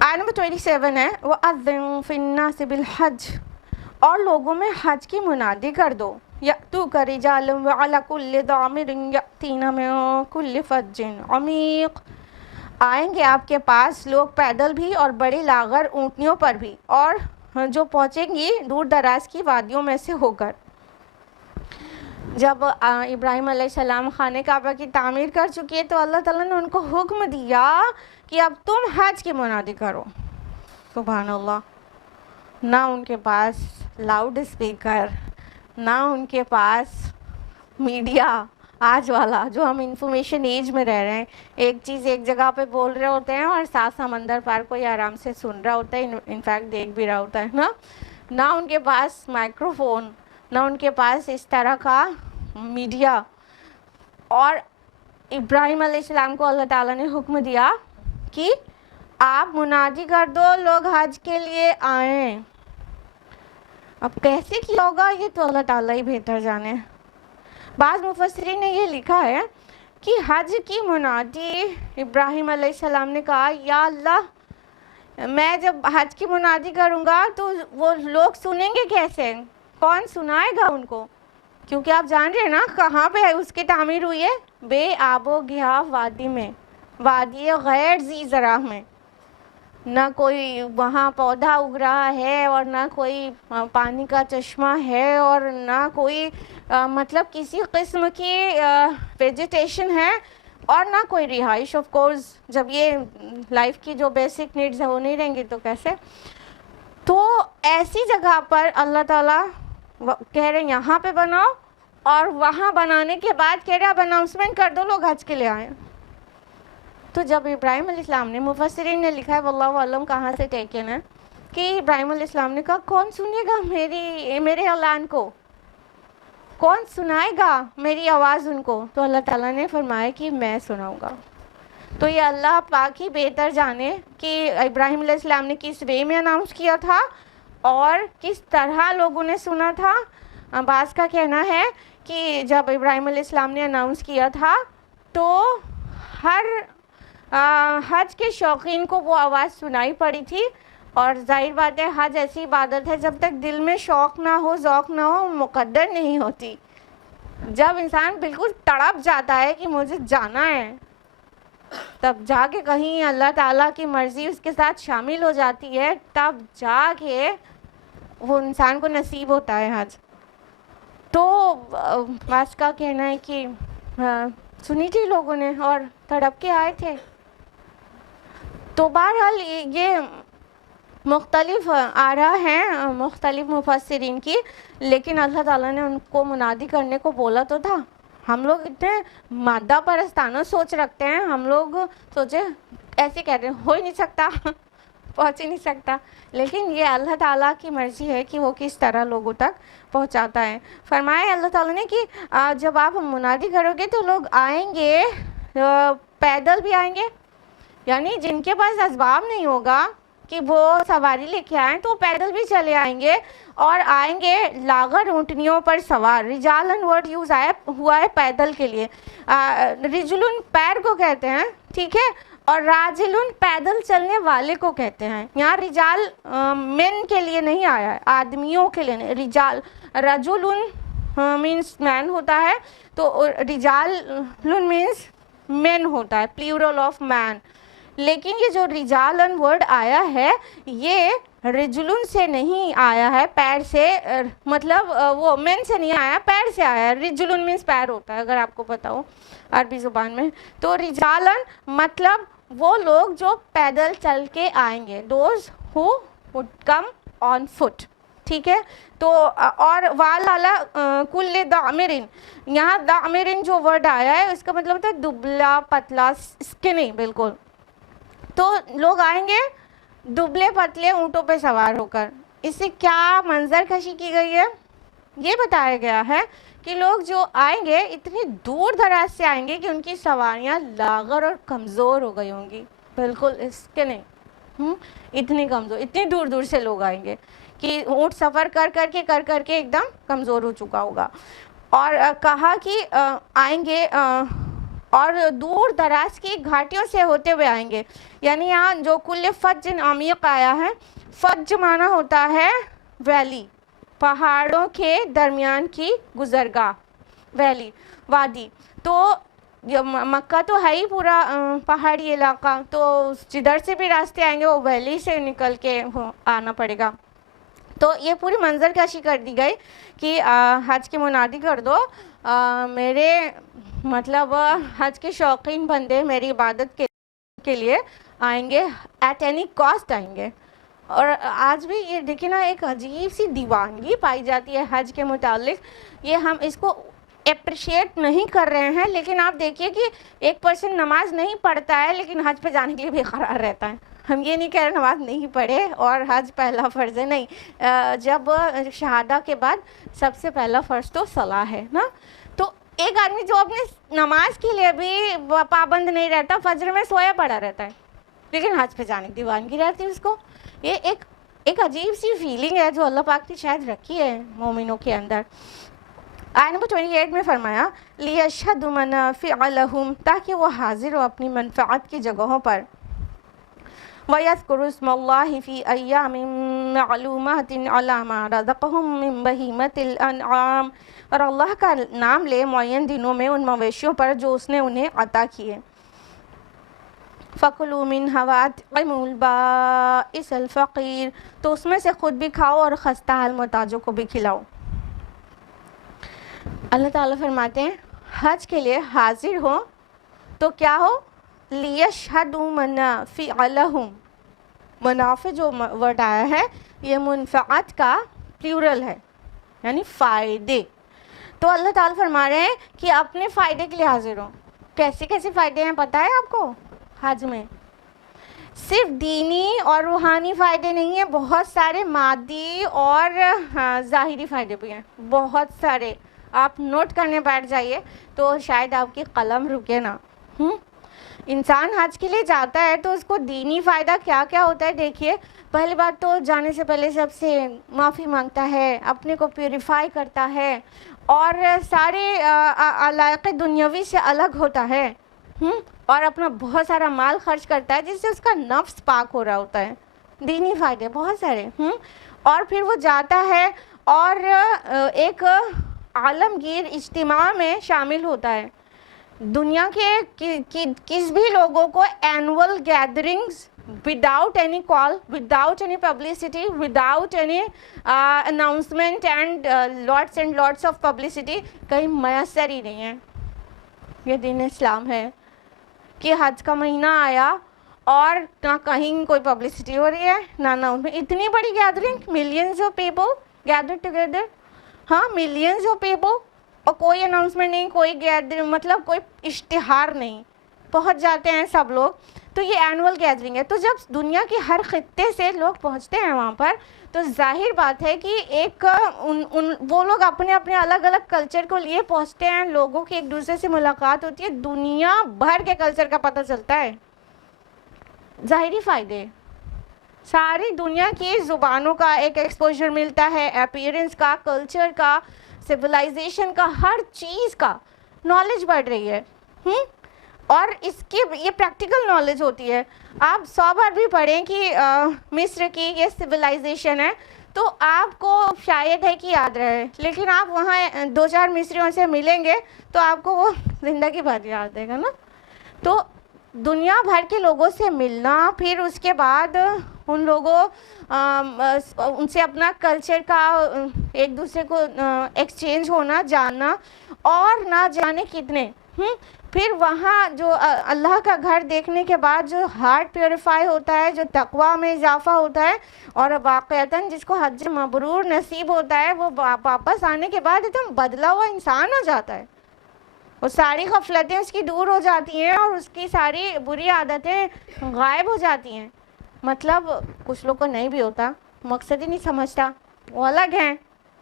آیت نمبر 27 ہے وَأَذِّن فِي النَّاسِ بِالْحَجِّ, اور لوگوں میں حج کی منادی کر دو. یأتوک رجالا وعلی کل ضامر یأتین من کل فج عمیق, آئیں گے آپ کے پاس لوگ پیدل بھی اور بڑی لاغر اونٹنیوں پر بھی, اور جو پہنچیں گی دور دراز کی وادیوں میں سے ہو کر. جب ابراہیم علیہ السلام خانہ کعبہ کی تعمیر کر چکی ہے تو اللہ تعالیٰ نے ان کو حکم دیا کہ اب تم حج کی منادی کرو. سبحان اللہ. نہ ان کے پاس لاؤڈ اسپیکر, نہ ان کے پاس میڈیا آج والا جو ہم انفارمیشن ایج میں رہ رہے ہیں, ایک چیز ایک جگہ پہ بول رہے ہوتے ہیں اور ساتھ سمندر پار کوئی آرام سے سن رہا ہوتا ہے, انفیکٹ دیکھ بھی رہا ہوتا ہے نا. نہ ان کے پاس مائکرو فون, نہ ان کے پاس اس طرح کا میڈیا, اور ابراہیم علیہ السلام کو اللہ تعالیٰ نے حکم دیا کہ آپ منادی کر دو لوگ حج کے لیے آئیں. اب کیسے کیا ہوگا یہ تو اللہ تعالیٰ ہی بہتر جانے. بعض مفسرین نے یہ لکھا ہے کہ حج کی منادی ابراہیم علیہ السلام نے کہا یا اللہ میں جب حج کی منادی کروں گا تو وہ لوگ سنیں گے کیسے, کون سنائے گا ان کو, کیونکہ آپ جان رہے ہیں نا کہاں پہ اس کی تعمیر ہوئی ہے, بے آب و گیا وادی میں, وادی غیر ذی زرع میں. نہ کوئی وہاں پودا اگ رہا ہے اور نہ کوئی پانی کا چشمہ ہے اور نہ کوئی مطلب کسی قسم کی ویجیٹیشن ہے اور نہ کوئی رہائش. آف کورس جب یہ لائف کی جو بیسک نیڈز ہیں وہ نہیں رہیں گی تو کیسے. تو ایسی جگہ پر اللہ تعالیٰ کہہ رہے ہیں یہاں پہ بناؤ, اور وہاں بنانے کے بعد کہہ رہے اب اناؤنسمنٹ کر دو لوگ حج کے لیے آئیں. تو جب ابراہیم علیہ السلام نے, مفسرین نے لکھا ہے واللہ عالم کہاں سے ٹیکن ہے, کہ ابراہیم علیہ السلام نے کہا کون سنے گا میرے اعلان کو, کون سنائے گا میری آواز ان کو. تو اللہ تعالیٰ نے فرمایا کہ میں سناؤں گا. تو یہ اللہ پاک ہی بہتر جانے کہ ابراہیم علیہ السلام نے کس وے میں اناؤنس کیا تھا اور کس طرح لوگوں نے سنا تھا. بعض کا کہنا ہے کہ جب ابراہیم علیہ السلام نے اناؤنس کیا تھا تو ہر حج کے شوقین کو وہ آواز سنائی پڑی تھی, اور ظاہر بات ہے حج ایسی عبادت ہے جب تک دل میں شوق نہ ہو, ذوق نہ ہو, مقدر نہیں ہوتی. جب انسان بالکل تڑپ جاتا ہے کہ مجھے جانا ہے, تب جا کے کہیں اللہ تعالیٰ کی مرضی اس کے ساتھ شامل ہو جاتی ہے, تب جا کے وہ انسان کو نصیب ہوتا ہے حج. تو بعض کا کہنا ہے کہ سنی تھی لوگوں نے اور تڑپ کے آئے تھے. تو بہرحال یہ مختلف آراء ہیں مختلف مفسرین کی, لیکن اللہ تعالیٰ نے ان کو منادی کرنے کو بولا تو تھا. ہم لوگ اتنے مادہ پرستانہ سوچ رکھتے ہیں, ہم لوگ سوچے ایسے کہتے ہیں ہو ہی نہیں سکتا, پہنچ ہی نہیں سکتا, لیکن یہ اللہ تعالیٰ کی مرضی ہے کہ وہ کس طرح لوگوں تک پہنچاتا ہے. فرمایا اللہ تعالیٰ نے کہ جب آپ منادی کرو گے تو لوگ آئیں گے, پیدل بھی آئیں گے, یعنی جن کے پاس اسباب نہیں ہوگا کہ وہ سواری لے کے آئیں تو پیدل بھی چلے آئیں گے, اور آئیں گے لاغر اونٹنیوں پر سوار. رجالن ورڈ یوز ہوا ہے پیدل کے لیے, رجلن پیر کو کہتے ہیں, ٹھیک ہے, اور راجلن پیدل چلنے والے کو کہتے ہیں. یہاں رجال مین کے لیے نہیں آیا ہے, آدمیوں کے لیے نہیں. رجال رجلن مینس مین ہوتا ہے, تو رجالن مینس مین ہوتا ہے, پلیورل آف مین. لیکن یہ جو رجالن ورڈ آیا ہے یہ رجلن سے نہیں آیا ہے, پیر سے, مطلب وہ مین سے نہیں آیا, پیر سے آیا ہے. رجلن مینس پیر ہوتا ہے اگر آپ کو پتا ہو عربی زبان میں. تو رجالن مطلب وہ لوگ جو پیدل چل کے آئیں گے, those who would come on foot, ٹھیک ہے. تو اور والا کل دامرن, یہاں دامرن جو ورڈ آیا ہے اس کا مطلب ہوتا ہے دبلا پتلا, اسکنی بالکل. تو لوگ آئیں گے دبلے پتلے اونٹوں پہ سوار ہو کر. اس سے کیا منظر کشی کی گئی ہے؟ یہ بتایا گیا ہے کہ لوگ جو آئیں گے اتنی دور دراز سے آئیں گے کہ ان کی سواریاں لاغر اور کمزور ہو گئی ہوں گی. بالکل اس کے نہیں اتنی کمزور, اتنی دور دور سے لوگ آئیں گے کہ اونٹ سفر کر کر کے ایک دم کمزور ہو چکا ہوگا. اور کہا کہ آئیں گے اور دور دراز کی گھاٹیوں سے ہوتے ہوئے آئیں گے. یعنی یہاں جو کل فج عمیق آیا ہے, فج معنی ہوتا ہے ویلی, پہاڑوں کے درمیان کی گزرگاہ, ویلی, وادی. تو مکہ تو ہے ہی پورا پہاڑی علاقہ, تو جدھر سے بھی راستے آئیں گے وہ ویلی سے نکل کے آنا پڑے گا. تو یہ پوری منظر کشی کر دی گئی کہ حج کی منادی کر دو, میرے مطلب حج کے شوقین بندے میری عبادت کے لیے آئیں گے, ایٹ اینی کاسٹ آئیں گے. اور آج بھی یہ دیکھیں نا ایک عجیب سی دیوانگی پائی جاتی ہے حج کے متعلق. یہ ہم اس کو اپریشیٹ نہیں کر رہے ہیں, لیکن آپ دیکھیے کہ 1% نماز نہیں پڑھتا ہے لیکن حج پہ جانے کے لیے بے قرار رہتا ہے. ہم یہ نہیں کہہ رہے نماز نہیں پڑھے اور حج پہلا فرض ہے, نہیں. جب شہادہ کے بعد سب سے پہلا فرض تو صلاح ہے نا. تو ایک آدمی جو اپنے نماز کے لیے بھی پابند نہیں رہتا, فجر میں سویا پڑا رہتا ہے, لیکن حج پہ جانے کی دیوانگی رہتی ہے اس کو. یہ ایک عجیب سی فیلنگ ہے جو اللہ پاک نے شاید رکھی ہے مومنوں کے اندر. آیت نمبر 28 میں فرمایا لِيَشْهَدُوا مَنَافِعَ لَهُمْ, تاکہ وہ حاضر ہو اپنی منفعت کی جگہوں پر. وَيَذْكُرُوا اسْمَ اللَّهِ فِي أَيَّامٍ مَّعْلُومَاتٍ عَلَىٰ مَا رَزَقَهُم مِّن بَهِيمَةِ الْأَنْعَامِ, اور اللہ کا نام لے معین دنوں میں ان مویشیوں پر جو اس نے انہیں عطا کیے. فَكُلُوا مِنْهَا وَأَطْعِمُوا الْبَائِسَ الْفَقِيرَ, تو اس میں سے خود بھی کھاؤ اور خستہ حال محتاجوں کو بھی کھلاؤ. اللہ تعالیٰ فرماتے ہیں حج کے لیے حاضر ہو تو کیا ہو, لِيَشْهَدُوا مَنَافِعَ لَهُمْ. منافع جو ورڈ آیا ہے یہ منفعت کا پلیورل ہے, یعنی فائدے. تو اللہ تعالیٰ فرما رہے ہیں کہ اپنے فائدے کے لیے حاضر ہو. کیسے کیسے فائدے ہیں پتہ ہے آپ کو حج میں؟ صرف دینی اور روحانی فائدے نہیں ہیں, بہت سارے مادی اور ظاہری فائدے بھی ہیں, بہت سارے. آپ نوٹ کرنے بیٹھ جائیے تو شاید آپ کی قلم رکے نا. انسان حج کے لیے جاتا ہے تو اس کو دینی فائدہ کیا کیا ہوتا ہے دیکھیے. پہلی بات تو جانے سے پہلے سب سے معافی مانگتا ہے, اپنے کو پیوریفائی کرتا ہے, اور سارے علائق دنیاوی سے الگ ہوتا ہے, اور اپنا بہت سارا مال خرچ کرتا ہے جس سے اس کا نفس پاک ہو رہا ہوتا ہے. دینی فائدے بہت سارے. اور پھر وہ جاتا ہے اور ایک عالمگیر اجتماع میں شامل ہوتا ہے. دنیا کے کس بھی لوگوں کو annual gatherings without any call, without any publicity, without any announcement and lots of publicity کہیں میسر ہی نہیں ہے. یہ دین اسلام ہے کہ حج کا مہینہ آیا اور نہ کہیں کوئی پبلسٹی ہو رہی ہے نہ اناؤنسمنٹ. اتنی بڑی gathering, millions of people گیدر together, millions of people, اور کوئی اناؤنسمنٹ نہیں, کوئی مطلب کوئی اشتہار نہیں, پہنچ جاتے ہیں سب لوگ. تو یہ اینول گیدرنگ ہے. تو جب دنیا کے ہر خطے سے لوگ پہنچتے ہیں وہاں پر تو ظاہر بات ہے کہ ایک وہ لوگ اپنے اپنے الگ الگ کلچر کو لیے پہنچتے ہیں, لوگوں کی ایک دوسرے سے ملاقات ہوتی ہے, دنیا بھر کے کلچر کا پتہ چلتا ہے. ظاہری فائدے, ساری دنیا کی زبانوں کا ایک ایکسپوجر ملتا ہے, اپیرنس کا, کلچر کا, سویلائزیشن کا, ہر چیز کا نالج بڑھ رہی ہے. اور اس کی یہ پریکٹیکل نالج ہوتی ہے. آپ 100 بار بھی پڑھیں کہ مصر کی یہ سویلائزیشن ہے تو آپ کو شاید ہے کہ یاد رہے, لیکن آپ وہاں 2-4 مصریوں سے ملیں گے تو آپ کو وہ زندگی بھر یاد رہے گا نا. تو دنیا بھر کے لوگوں سے ملنا, پھر اس کے بعد ان لوگوں ان سے اپنا کلچر کا ایک دوسرے کو ایکسچینج ہونا, جاننا, اور نہ جانے کتنے. پھر وہاں جو اللہ کا گھر دیکھنے کے بعد جو ہارٹ پیوریفائی ہوتا ہے, جو تقویٰ میں اضافہ ہوتا ہے, اور واقعتاً جس کو حج مبرور نصیب ہوتا ہے وہ واپس آنے کے بعد ایک دم بدلا ہوا انسان ہو جاتا ہے. وہ ساری غفلتیں اس کی دور ہو جاتی ہیں اور اس کی ساری بری عادتیں غائب ہو جاتی ہیں. مطلب کچھ لوگ کو نہیں بھی ہوتا, مقصد ہی نہیں سمجھتا, وہ الگ ہیں.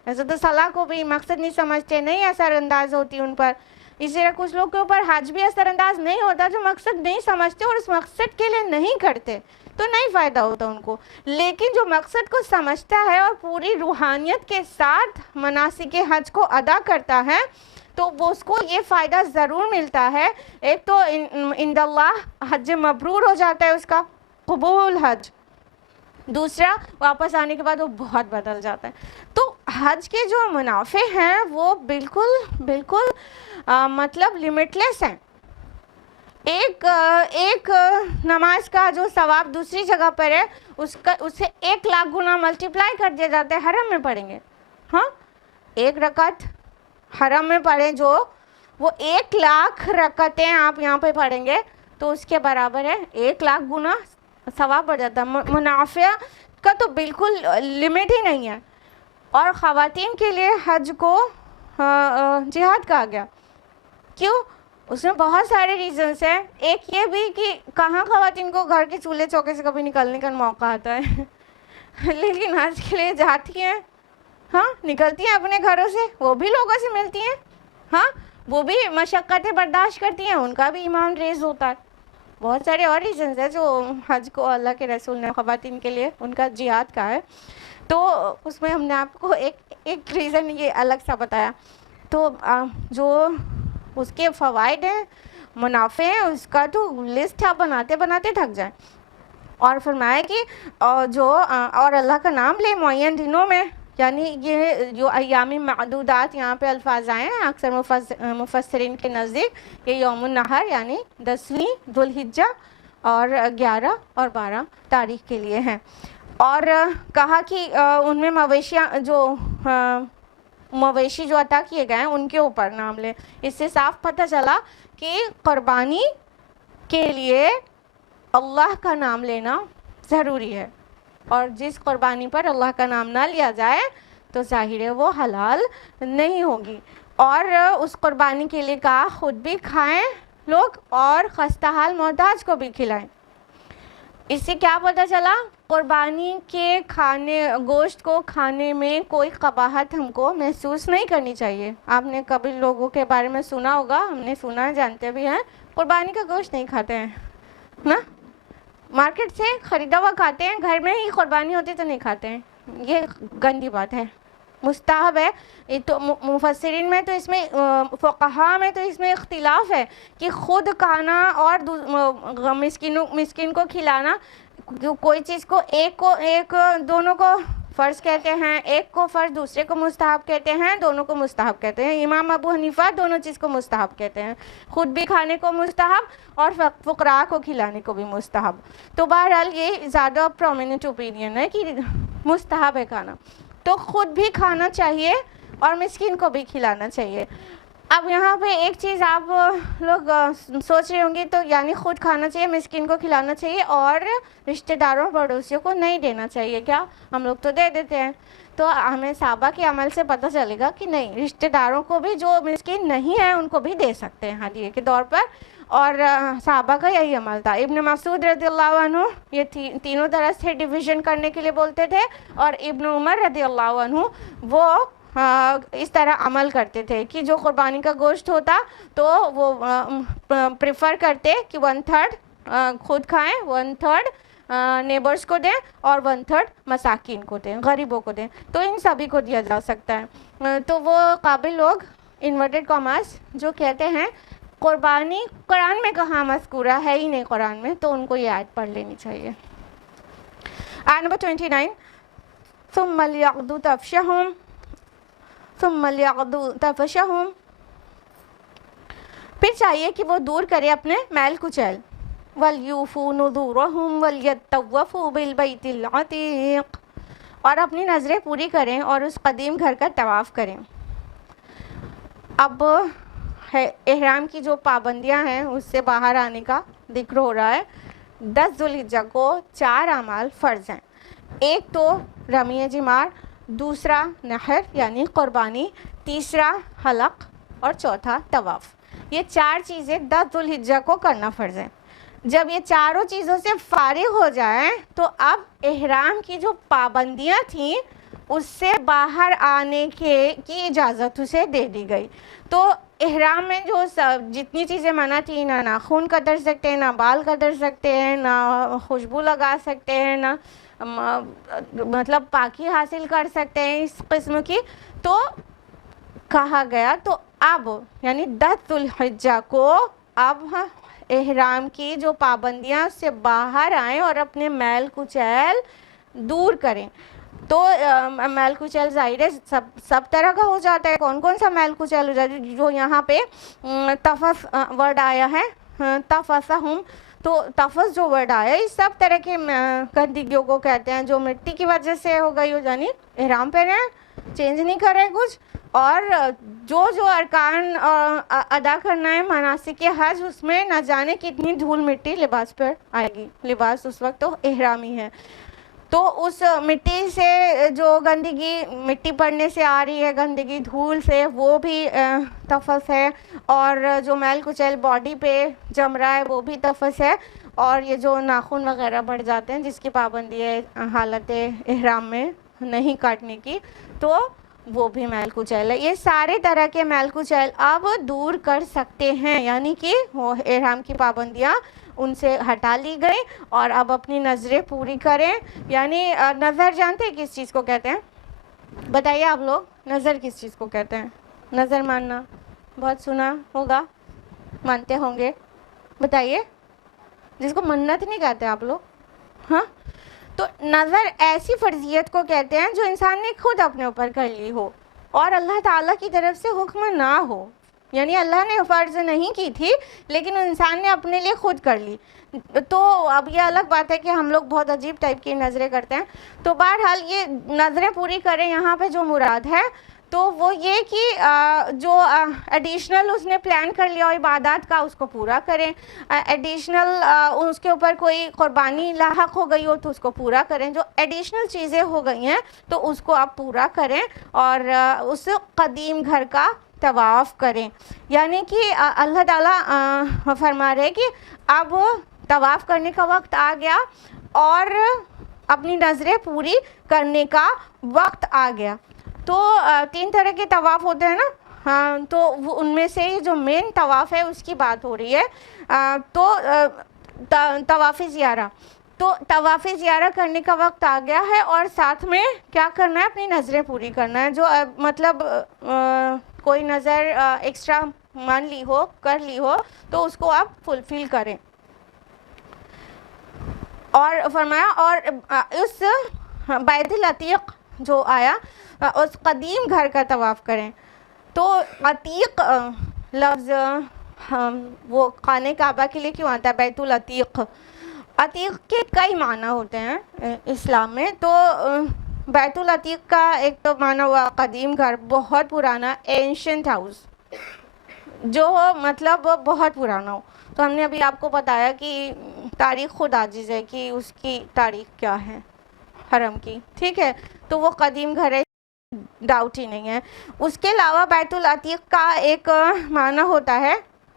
ایسے تو صلاح کو بھی مقصد نہیں سمجھتے, نہیں اثر انداز ہوتی ان پر. اسی طرح کچھ لوگ کے اوپر حج بھی اثر انداز نہیں ہوتا جو مقصد نہیں سمجھتے اور اس مقصد کے لیے نہیں کرتے, تو نہیں فائدہ ہوتا ان کو. لیکن جو مقصد کو سمجھتا ہے اور پوری روحانیت کے ساتھ مناسک حج کو ادا کرتا ہے تو وہ اس کو یہ فائدہ ضرور ملتا ہے. ایک تو عند اللہ حج مبرور ہو جاتا ہے, اس کا قبول حج. دوسرا واپس آنے کے بعد وہ بہت بدل جاتا ہے. تو حج کے جو منافع ہیں وہ بالکل مطلب لمٹ لیس ہیں. ایک نماز کا جو ثواب دوسری جگہ پر ہے اسے 1,00,000 گنا ملٹیپلائی کر دیا جاتا ہے. حرم میں پڑھیں گے, ہاں, 1 رکعت حرم میں پڑھیں جو وہ 1,00,000 رکعتیں آپ یہاں پہ پڑھیں گے تو اس کے برابر ہے, 1,00,000 گنا ثواب بڑھ جاتا ہے. منافع کا تو بالکل لمٹ ہی نہیں ہے. اور خواتین کے لیے حج کو جہاد کہا گیا. کیوں؟ اس میں بہت سارے ریزنس ہیں. ایک یہ بھی کہ کہاں خواتین کو گھر کے چولہے چوکے سے کبھی نکلنے کا موقع آتا ہے لیکن حج کے لیے جاتی ہیں, ہاں, نکلتی ہیں اپنے گھروں سے, وہ بھی لوگوں سے ملتی ہیں, ہاں, وہ بھی مشقتیں برداشت کرتی ہیں, ان کا بھی ایمان ریز ہوتا ہے. بہت سارے اور ریزنز ہیں جو حج کو اللہ کے رسول نے خواتین کے لیے ان کا جہاد کا ہے. تو اس میں ہم نے آپ کو ایک ریزن یہ الگ سا بتایا. تو جو اس کے فوائد ہیں, منافع ہیں, اس کا تو لسٹ آپ بناتے بناتے تھک جائیں. اور فرمایا کہ جو اور اللہ کا نام لے معین دنوں میں, یعنی یہ جو ایام معدودات یہاں پہ الفاظ آئے ہیں اکثر مفسرین کے نزدیک یہ یوم النحر یعنی 10ویں ذو الحجہ اور 11 اور 12 تاریخ کے لیے ہیں. اور کہا کہ ان میں مویشی جو عطا کیے گئے ہیں ان کے اوپر نام لیں. اس سے صاف پتہ چلا کہ قربانی کے لیے اللہ کا نام لینا ضروری ہے, اور جس قربانی پر اللہ کا نام نہ لیا جائے تو ظاہر ہے وہ حلال نہیں ہوگی. اور اس قربانی کے لیے کہا خود بھی کھائیں لوگ اور خستہ حال محتاج کو بھی کھلائیں. اس سے کیا پتہ چلا؟ قربانی کے گوشت کو کھانے میں کوئی قباحت ہم کو محسوس نہیں کرنی چاہیے. آپ نے کبھی لوگوں کے بارے میں سنا ہوگا, ہم نے سنا ہے, جانتے بھی ہیں, قربانی کا گوشت نہیں کھاتے ہیں نا, مارکیٹ سے خریدا ہوا کھاتے ہیں, گھر میں ہی قربانی ہوتی تو نہیں کھاتے ہیں. یہ گندی بات ہے. مستحب ہے. تو مفسرین میں تو اس میں فقہاء میں تو اس میں اختلاف ہے کہ خود کھانا اور مسکین کو کھلانا, کوئی چیز کو ایک دونوں کو فرض کہتے ہیں, ایک کو فرض دوسرے کو مستحب کہتے ہیں, دونوں کو مستحب کہتے ہیں. امام ابو حنیفہ دونوں چیز کو مستحب کہتے ہیں, خود بھی کھانے کو مستحب اور فقراء کو کھلانے کو بھی مستحب. تو بہرحال یہ زیادہ پرومیننٹ اوپینین ہے کہ مستحب ہے کھانا, تو خود بھی کھانا چاہیے اور مسکین کو بھی کھلانا چاہیے. اب یہاں پہ ایک چیز آپ لوگ سوچ رہے ہوں گے, تو یعنی خود کھانا چاہیے, مسکین کو کھلانا چاہیے اور رشتہ داروں پڑوسیوں کو نہیں دینا چاہیے کیا؟ ہم لوگ تو دے دیتے ہیں. تو ہمیں صحابہ کے عمل سے پتہ چلے گا کہ نہیں, رشتہ داروں کو بھی جو مسکین نہیں ہیں ان کو بھی دے سکتے ہیں ہدیے کے طور پر. اور صحابہ کا یہی عمل تھا. ابن مسعود رضی اللہ عنہ یہ تینوں طرح سے ڈویژن کرنے کے لیے بولتے تھے, اور ابن عمر رضی اللہ عنہ وہ اس طرح عمل کرتے تھے کہ جو قربانی کا گوشت ہوتا تو وہ پریفر کرتے کہ 1/3 خود کھائیں, 1/3 نیبرز کو دیں اور 1/3 مساکین کو دیں, غریبوں کو دیں. تو ان سبھی کو دیا جا سکتا ہے. تو وہ قابل لوگ انورٹڈ کاماس جو کہتے ہیں قربانی قرآن میں کہاں مذکورہ ہے ہی نہیں قرآن میں, تو ان کو یہ آیت پڑھ لینی چاہیے. آیت نمبر 29, ثم لیعقدوا تفشہم, پھر چاہیے کہ وہ دور کرے اپنے میل کچیل. وَلْيُوفُوا نُذُورَهُمْ وَلْيَطَّوَّفُوا بِالْبَيْتِ الْعَتِيقِ, اور اپنی نظریں پوری کریں اور اس قدیم گھر کا طواف کریں. اب احرام کی جو پابندیاں ہیں اس سے باہر آنے کا ذکر ہو رہا ہے. 10 ذو الحجہ کو 4 اعمال فرض ہیں. ایک تو رمی جمار, دوسرا نحر یعنی قربانی, تیسرا حلق اور چوتھا طواف. یہ 4 چیزیں 10 ذوالحجہ کو کرنا فرض ہے. جب یہ چاروں چیزوں سے فارغ ہو جائیں تو اب احرام کی جو پابندیاں تھیں اس سے باہر آنے کی اجازت اسے دے دی گئی. تو احرام میں جو جتنی چیزیں منع تھیں، نہ ناخن کتر سکتے ہیں، نہ بال کتر سکتے ہیں، نہ خوشبو لگا سکتے ہیں، نہ مطلب پاکی حاصل کر سکتے ہیں اس قسم کی، تو کہا گیا تو اب یعنی 10 ذوالحجہ کو اب احرام کی جو پابندیاں اس سے باہر آئیں اور اپنے میل کچیل دور کریں. تو میل کچیل ظاہر ہے سب طرح کا ہو جاتا ہے. کون کون سا میل کچیل ہو جاتا ہے؟ جو یہاں پہ تفس ورڈ آیا ہے، تفسہم، تو تفس جو ورڈ آیا ہے اس سب طرح کے گندگیوں کو کہتے ہیں جو مٹی کی وجہ سے ہو گئی ہو، یعنی احرام پہ رہے، چینج نہیں کر رہے کچھ، اور جو ارکان ادا کرنا ہے مناسک حج، اس میں نہ جانے کتنی دھول مٹی لباس پر آئے گی. لباس اس وقت تو احرامی ہے، تو اس مٹی سے جو گندگی مٹی پڑنے سے آ رہی ہے، گندگی دھول سے، وہ بھی تفس ہے. اور جو میل کچیل باڈی پہ جم رہا ہے وہ بھی تفس ہے. اور یہ جو ناخن وغیرہ بڑھ جاتے ہیں جس کی پابندی ہے حالت احرام میں نہیں کاٹنے کی، تو وہ بھی میل کچیل ہے. یہ سارے طرح کے میل کچیل اب دور کر سکتے ہیں، یعنی کہ وہ احرام کی پابندیاں ان سے ہٹا لی گئی اور اب اپنی نظریں پوری کریں. یعنی نظر جانتے ہیں کس چیز کو کہتے ہیں؟ بتائیے آپ لوگ، نظر کس چیز کو کہتے ہیں؟ نظر ماننا بہت سنا ہوگا، مانتے ہوں گے، بتائیے. جس کو منت نہیں کہتے آپ لوگ، ہاں. تو نظر ایسی فرضیت کو کہتے ہیں جو انسان نے خود اپنے اوپر کر لی ہو اور اللہ تعالیٰ کی طرف سے حکم نہ ہو. یعنی اللہ نے فرض نہیں کی تھی لیکن انسان نے اپنے لیے خود کر لی. تو اب یہ الگ بات ہے کہ ہم لوگ بہت عجیب ٹائپ کی نظریں کرتے ہیں. تو بہرحال یہ نظریں پوری کریں یہاں پہ جو مراد ہے تو وہ یہ کہ جو ایڈیشنل اس نے پلان کر لیا عبادات کا اس کو پورا کریں. ایڈیشنل اس کے اوپر کوئی قربانی لاحق ہو گئی ہو تو اس کو پورا کریں. جو ایڈیشنل چیزیں ہو گئی ہیں تو اس کو آپ پورا کریں اور اس قدیم گھر کا طواف کریں. یعنی کہ اللہ تعالیٰ فرما رہے کہ اب طواف کرنے کا وقت آ گیا اور اپنی نظریں پوری کرنے کا وقت آ گیا. تو 3 طرح کے طواف ہوتے ہیں نا، ہاں. تو ان میں سے جو مین طواف ہے اس کی بات ہو رہی ہے. تو طواف زیارہ، تو طواف زیارہ کرنے کا وقت آ گیا ہے اور ساتھ میں کیا کرنا ہے؟ اپنی نظریں پوری کرنا ہے. جو مطلب کوئی نظر ایکسٹرا مان لی ہو، کر لی ہو، تو اس کو آپ فلفل کریں. اور فرمایا اور اس بیت العتیق جو آیا اس قدیم گھر کا طواف کریں. تو عتیق لفظ وہ خانہ کعبہ کے لیے کیوں آتا ہے بیت العتیق؟ عتیق کے کئی معنی ہوتے ہیں اسلام میں. تو بیت العتیق کا ایک تو معنی ہوا قدیم گھر، بہت پرانا، اینشنٹ ہاؤس، جو مطلب بہت پرانا ہو. تو ہم نے ابھی آپ کو بتایا کہ تاریخ خود عاجز ہے کہ اس کی تاریخ کیا ہے حرم کی، ٹھیک ہے. تو وہ قدیم گھر ہے، ڈاؤٹ ہی نہیں ہے. اس کے علاوہ بیت العتیق کا ایک معنی ہوتا ہے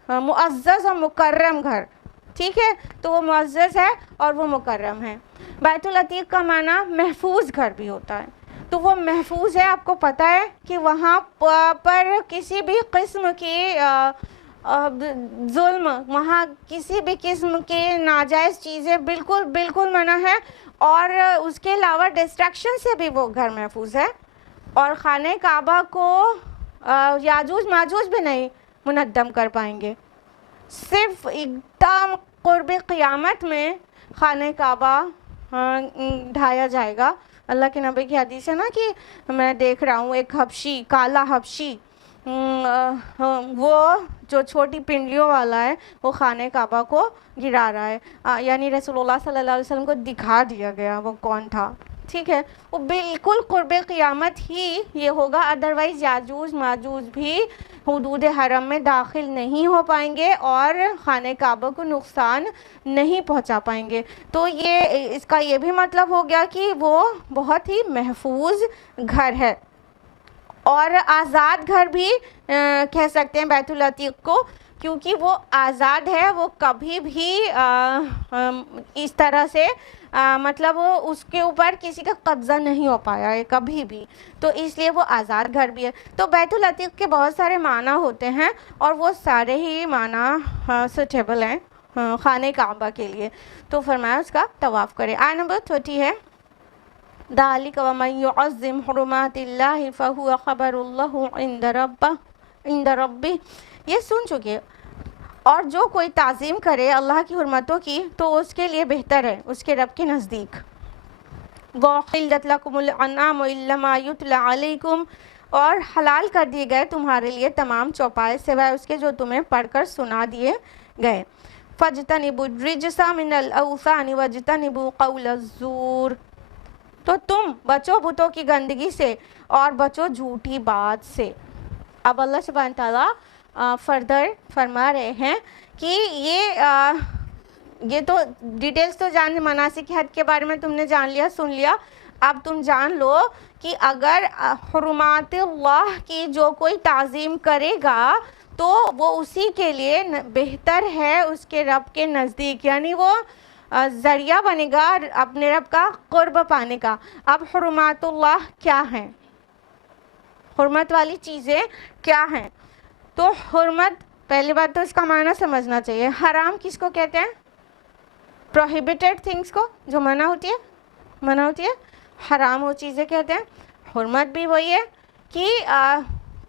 معزز و مکرم گھر، ٹھیک ہے. تو وہ معزز ہے اور وہ مکرم ہے. بیت العتیق کا معنی محفوظ گھر بھی ہوتا ہے. تو وہ محفوظ ہے، آپ کو پتہ ہے کہ وہاں پر کسی بھی قسم کی ظلم، وہاں کسی بھی قسم کے ناجائز چیزیں بالکل منع ہے. اور اس کے علاوہ ڈسٹریکشن سے بھی وہ گھر محفوظ ہے. اور خانہ کعبہ کو یاجوج ماجوج بھی نہیں منہدم کر پائیں گے. صرف ایک دم قرب قیامت میں خانہ کعبہ ڈھایا جائے گا. اللہ کے نبی کی حدیث ہے نا کہ میں دیکھ رہا ہوں ایک حبشی، کالا حبشی، وہ جو چھوٹی پنڈلیوں والا ہے، وہ خانہ کعبہ کو گرا رہا ہے. یعنی رسول اللہ صلی اللہ علیہ وسلم کو دکھا دیا گیا وہ کون تھا، ٹھیک ہے. وہ بالکل قرب قیامت ہی یہ ہوگا، ادروائز یاجوج ماجوج بھی حدود حرم میں داخل نہیں ہو پائیں گے اور خانہ کعبہ کو نقصان نہیں پہنچا پائیں گے. تو یہ اس کا یہ بھی مطلب ہو گیا کہ وہ بہت ہی محفوظ گھر ہے. اور آزاد گھر بھی کہہ سکتے ہیں بیت العتیق کو. کیونکہ وہ آزاد ہے، وہ کبھی بھی اس طرح سے مطلب اس کے اوپر کسی کا قبضہ نہیں ہو پایا ہے کبھی بھی، تو اس لیے وہ آزاد گھر بھی ہے۔ تو بیت العتیق کے بہت سارے معنی ہوتے ہیں اور وہ سارے ہی معنی سوٹیبل ہیں خانہ کعبہ کے لیے، تو فرمایا اس کا طواف کرے۔ آیت نمبر 30 ہے ذَلِكَ وَمَن يُعَظِّمْ حُرُمَاتِ اللَّهِ فَهُوَ خَبَرُ اللَّهُ عِندَ رَبِّهِ، یہ سن چکے۔ اور جو کوئی تعظیم کرے اللہ کی حرمتوں کی تو اس کے لیے بہتر ہے اس کے رب کے نزدیک۔ وَأُحِلَّتْ لَكُمُ الْأَنْعَامُ إِلَّا مَا يُتْلَىٰ عَلَيْكُمْ، اور حلال کر دیے گئے تمہارے لیے تمام چوپائے سوائے اس کے جو تمہیں پڑھ کر سنا دیے گئے۔ فَاجْتَنِبُوا الرِّجْسَ مِنَ الْأَوْثَانِ وَاجْتَنِبُوا قَوْلَ الزُّورِ، تو تم بچو بتوں کی گندگی سے اور بچو جھوٹی بات سے۔ اب اللہ سبحانہ تعالیٰ فردر فرما رہے ہیں کہ یہ تو ڈیٹیلز تو مناسک حج کے بارے میں تم نے جان لیا، سن لیا، اب تم جان لو کہ اگر حرمات اللہ کی جو کوئی تعظیم کرے گا تو وہ اسی کے لیے بہتر ہے اس کے رب کے نزدیک، یعنی وہ ذریعہ بنے گا اپنے رب کا قرب پانے کا۔ اب حرمات اللہ کیا ہیں؟ حرمت والی چیزیں کیا ہیں؟ تو حرمت، پہلی بات تو اس کا معنی سمجھنا چاہیے۔ حرام کس کو کہتے ہیں؟ پروہیبیٹڈ تھنگس کو، جو منع ہوتی ہے، حرام وہ چیزیں کہتے ہیں۔ حرمت بھی وہی ہے کہ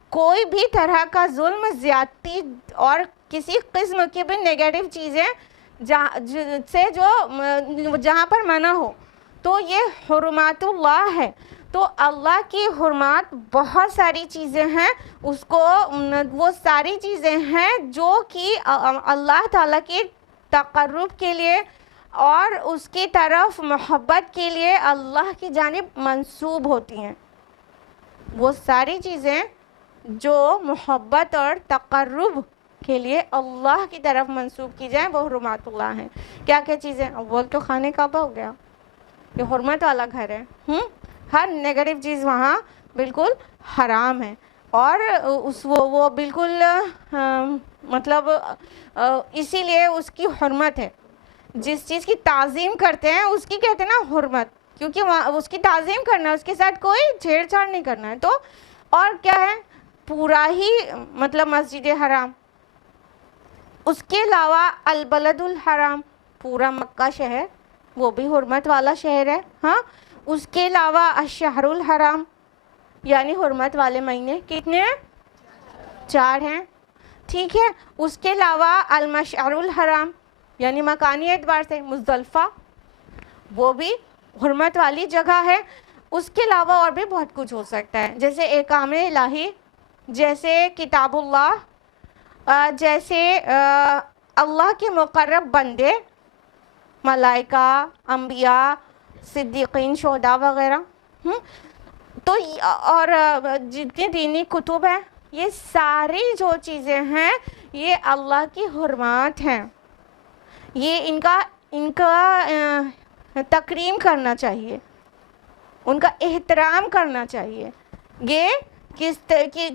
کوئی بھی طرح کا ظلم، زیادتی اور کسی قسم کی بھی نیگیٹو چیزیں جہاں پر منع ہو، تو یہ حرمات اللہ ہے۔ تو اللہ کی حرمات بہت ساری چیزیں ہیں، اس کو وہ ساری چیزیں ہیں جو کہ اللہ تعالیٰ کے تقرب کے لیے اور اس کی طرف محبت کے لیے اللہ کی جانب منسوب ہوتی ہیں۔ وہ ساری چیزیں جو محبت اور تقرب کے لیے اللہ کی طرف منسوب کی جائیں وہ حرمات اللہ ہیں۔ کیا کیا چیزیں؟ اول تو خانہ کعبہ ہو گیا، یہ حرمت والا گھر ہے، ہر نیگیٹو چیز وہاں بالکل حرام ہے، اور وہ بالکل مطلب اسی لیے اس کی حرمت ہے۔ جس چیز کی تعظیم کرتے ہیں اس کی کہتے ہیں نا حرمت، کیونکہ اس کی تعظیم کرنا ہے، اس کے ساتھ کوئی چھیڑ چھاڑ نہیں کرنا ہے۔ تو اور کیا ہے؟ پورا ہی مطلب مسجد حرام، اس کے علاوہ البلد الحرام، پورا مکہ شہر، وہ بھی حرمت والا شہر ہے۔ ہاں، اس کے علاوہ الشہر الحرام، یعنی حرمت والے مہینے کتنے ہیں؟ 4 ہیں، ٹھیک ہے۔ اس کے علاوہ المشعر الحرام، یعنی مکانی اعتبار سے مزدلفہ، وہ بھی حرمت والی جگہ ہے۔ اس کے علاوہ اور بھی بہت کچھ ہو سکتا ہے، جیسے احکام الہی، جیسے کتاب اللہ، جیسے اللہ کے مقرب بندے، ملائکہ، انبیاء، صدیقین، شہداء وغیرہ، تو اور جتنے دینی کتب ہیں، یہ ساری جو چیزیں ہیں یہ اللہ کی حرمات ہیں۔ یہ ان کا تکریم کرنا چاہیے، ان کا احترام کرنا چاہیے۔ یہ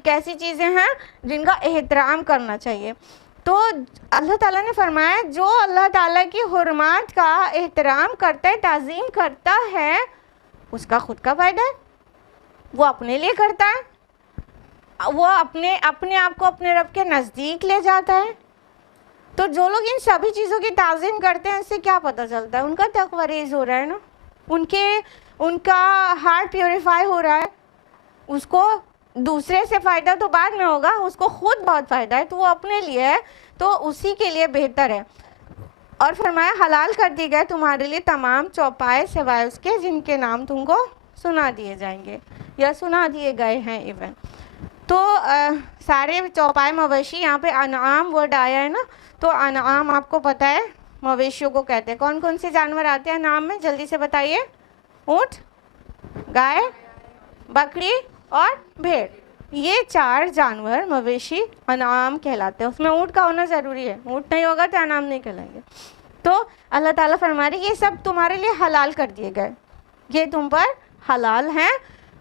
کیسی چیزیں ہیں جن کا احترام کرنا چاہیے؟ تو اللہ تعالیٰ نے فرمایا جو اللہ تعالیٰ کی حرمات کا احترام کرتا ہے، تعظیم کرتا ہے، اس کا خود کا فائدہ ہے، وہ اپنے لیے کرتا ہے، وہ اپنے آپ کو اپنے رب کے نزدیک لے جاتا ہے۔ تو جو لوگ ان سبھی چیزوں کی تعظیم کرتے ہیں، اس سے کیا پتہ چلتا ہے؟ ان کا تقویٰ ریز ہو رہا ہے نا، ان کا ہارٹ پیوریفائی ہو رہا ہے، اس کو دوسرے سے فائدہ تو بعد میں ہوگا، اس کو خود بہت فائدہ ہے، تو وہ اپنے لیے ہے، تو اسی کے لیے بہتر ہے۔ اور فرمایا حلال کر دی گئے تمہارے لیے تمام چوپائے سوائے اس کے جن کے نام تم کو سنا دیے جائیں گے یا سنا دیے گئے ہیں ایون۔ تو سارے چوپائے مویشی، یہاں پہ انعام ورڈ آیا ہے نا، تو انعام آپ کو پتہ ہے مویشیوں کو کہتے ہیں۔ کون کون سے جانور آتے ہیں انعام میں؟ جلدی سے بتائیے۔ اونٹ، گائے، بکری اور بھیڑ، یہ 4 جانور مویشی انعام کہلاتے ہیں۔ اس میں اونٹ کا ہونا ضروری ہے، اونٹ نہیں ہوگا تو انعام نہیں کہلائیں گے۔ تو اللہ تعالیٰ فرما رہے یہ سب تمہارے لیے حلال کر دیے گئے، یہ تم پر حلال ہیں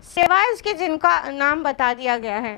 سوائے اس کے جن کا نام بتا دیا گیا ہے،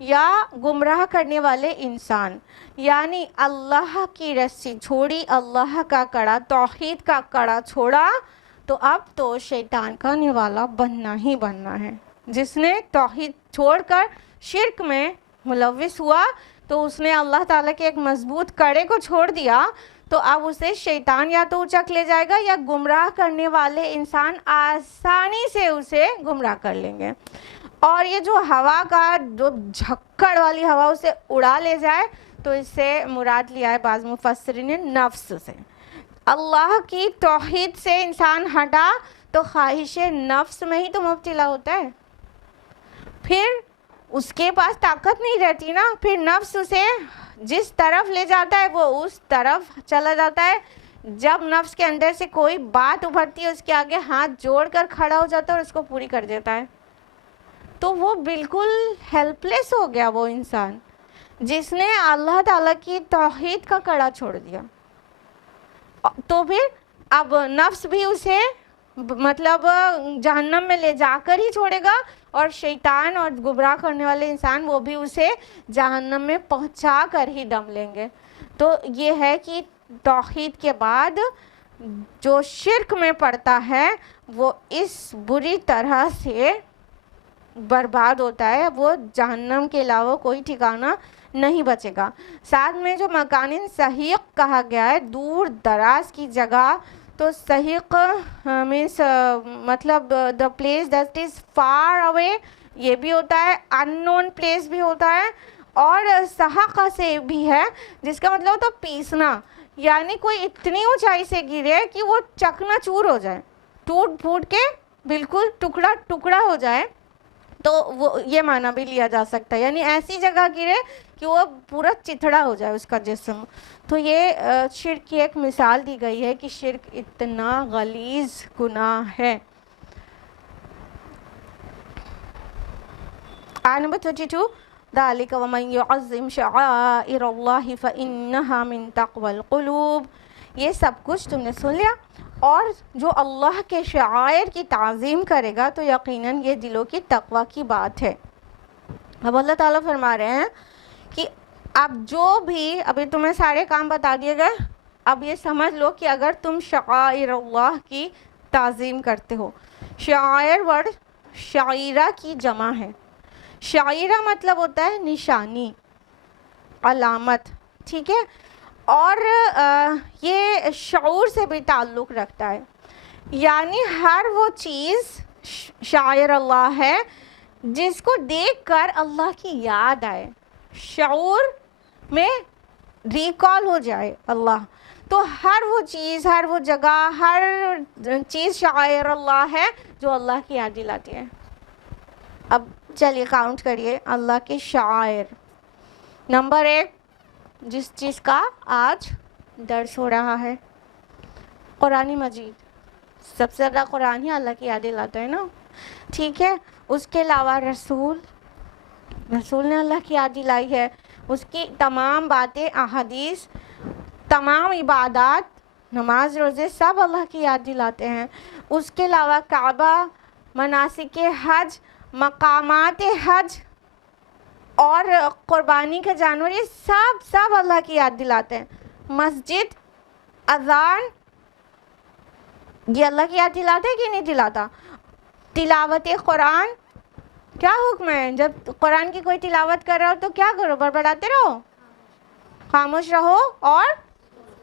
یا گمراہ کرنے والے انسان، یعنی اللہ کی رسی چھوڑی، اللہ کا کڑا، توحید کا کڑا چھوڑا، تو اب تو شیطان کا نوالا بننا ہی بننا ہے۔ جس نے توحید چھوڑ کر شرک میں ملوث ہوا تو اس نے اللہ تعالیٰ کے ایک مضبوط کڑے کو چھوڑ دیا، تو اب اسے شیطان یا تو اچک لے جائے گا یا گمراہ کرنے والے انسان آسانی سے اسے گمراہ کر لیں گے۔ اور یہ جو ہوا کا جو جھکڑ والی ہوا اسے اڑا لے جائے، تو اس سے مراد لیا ہے بعض مفسرین نے نفس سے۔ اللہ کی توحید سے انسان ہٹا تو خواہش نفس میں ہی تو مبتلا ہوتا ہے، پھر اس کے پاس طاقت نہیں رہتی نا، پھر نفس اسے جس طرف لے جاتا ہے وہ اس طرف چلا جاتا ہے۔ جب نفس کے اندر سے کوئی بات ابھرتی ہے اس کے آگے ہاتھ جوڑ کر کھڑا ہو جاتا ہے اور اس کو پوری کر دیتا ہے، تو وہ بالکل ہیلپ لیس ہو گیا وہ انسان جس نے اللہ تعالیٰ کی توحید کا کڑا چھوڑ دیا۔ تو پھر اب نفس بھی اسے مطلب جہنم میں لے جا کر ہی چھوڑے گا، اور شیطان اور گمراہ کرنے والے انسان وہ بھی اسے جہنم میں پہنچا کر ہی دم لیں گے۔ تو یہ ہے کہ توحید کے بعد جو شرک میں پڑتا ہے وہ اس بری طرح سے برباد ہوتا ہے، وہ جہنم کے علاوہ کوئی ٹھکانہ نہیں بچے گا۔ ساتھ میں جو مکان سحیق کہا گیا ہے، دور دراز کی جگہ، تو سحیق مینس مطلب the place that is far away, یہ بھی ہوتا ہے، ان نون پلیس بھی ہوتا ہے، اور سحق سے بھی ہے جس کا مطلب ہوتا ہے پیسنا، یعنی کوئی اتنی اونچائی سے گرے کہ وہ چکنا چور ہو جائے، ٹوٹ پھوٹ کے بالکل ٹکڑا ٹکڑا ہو جائے، تو وہ یہ معنی بھی لیا جا سکتا ہے، یعنی ایسی جگہ گرے کہ وہ پورا چتھڑا ہو جائے اس کا جسم۔ تو یہ شرک کی ایک مثال دی گئی ہے کہ شرک اتنا غلیظ گناہ ہے۔ آیت نمبر 32، ذَلِكَ وَمَنْ يُعَظِّمْ شَعَائِرَ اللَّهِ فَإِنَّهَا مِنْ تَقْوَى الْقُلُوبِ۔ یہ سب کچھ تم نے سن لیا، اور جو اللہ کے شعائر کی تعظیم کرے گا تو یقیناً یہ دلوں کی تقوی کی بات ہے۔ اب اللہ تعالیٰ فرما رہے ہیں کہ اب جو بھی ابھی تمہیں سارے کام بتا دیے گئے، اب یہ سمجھ لو کہ اگر تم شعائر اللہ کی تعظیم کرتے ہو، شعائر ورڈ شعیرہ کی جمع ہے، شعیرہ مطلب ہوتا ہے نشانی، علامت، ٹھیک ہے، اور یہ شعور سے بھی تعلق رکھتا ہے، یعنی ہر وہ چیز شاعر اللہ ہے جس کو دیکھ کر اللہ کی یاد آئے، شعور میں ریکال ہو جائے اللہ، تو ہر وہ چیز، ہر وہ جگہ، ہر چیز شاعر اللہ ہے جو اللہ کی یاد دلاتی ہے۔ اب چلیے کاؤنٹ کریے اللہ کے شاعر۔ نمبر 1، جس چیز کا آج درس ہو رہا ہے، قرآن مجید، سب سے زیادہ قرآن ہی اللہ کی یاد دلاتا ہے نا، ٹھیک ہے۔ اس کے علاوہ رسول نے اللہ کی یاد دلائی ہے، اس کی تمام باتیں، احادیث، تمام عبادات، نماز روزے سب اللہ کی یاد دلاتے ہیں۔ اس کے علاوہ کعبہ، مناسک حج، مقامات حج اور قربانی کے جانور، یہ سب اللہ کی یاد دلاتے ہیں۔ مسجد، اذان، یہ اللہ کی یاد دلاتا ہے کہ نہیں دلاتا؟ تلاوت قرآن، کیا حکم ہے؟ جب قرآن کی کوئی تلاوت کر رہا ہو تو کیا کرو؟ بڑبڑاتے رہو، خاموش رہو اور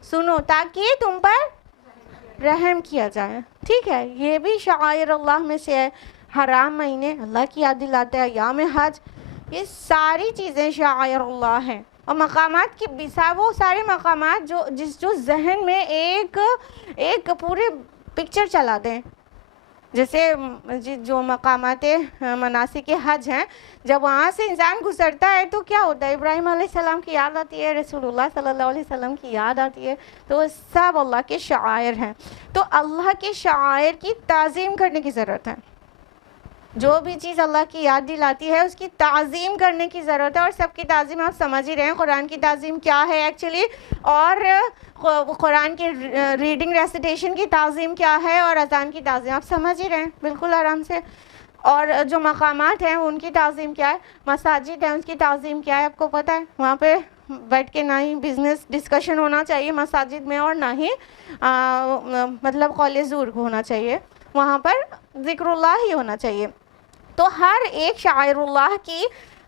سنو تاکہ تم پر رحم کیا جائے، ٹھیک ہے۔ یہ بھی شعائر اللہ میں سے ہے۔ حرام مہینے اللہ کی یاد دلاتے ہیں، ایام حج، یہ ساری چیزیں شعائر اللہ ہیں۔ اور مقامات کی بسا، وہ سارے مقامات جو ذہن میں ایک پورے پکچر چلا دیں، جیسے جو مقامات مناسک حج ہیں، جب وہاں سے انسان گزرتا ہے تو کیا ہوتا ہے؟ ابراہیم علیہ السلام کی یاد آتی ہے، رسول اللہ صلی اللہ علیہ وسلم کی یاد آتی ہے، تو وہ سب اللہ کے شعائر ہیں۔ تو اللہ کے شعائر کی تعظیم کرنے کی ضرورت ہے، جو بھی چیز اللہ کی یاد دلاتی ہے اس کی تعظیم کرنے کی ضرورت ہے، اور سب کی تعظیم آپ سمجھ ہی رہے ہیں، قرآن کی تعظیم کیا ہے ایکچولی، اور قرآن کی ریڈنگ ریسیٹیشن کی تعظیم کیا ہے، اور اذان کی تعظیم آپ سمجھ ہی رہے ہیں بالکل آرام سے۔ اور جو مقامات ہیں ان کی تعظیم کیا ہے, مساجد ہیں ان کی تعظیم کیا ہے, آپ کو پتہ ہے. وہاں پہ بیٹھ کے نہ ہی بزنس ڈسکشن ہونا چاہیے مساجد میں, اور نہ ہی مطلب قول زور ہونا چاہیے, وہاں پر ذکر اللہ ہی ہونا چاہیے. تو ہر ایک شاعر اللہ کی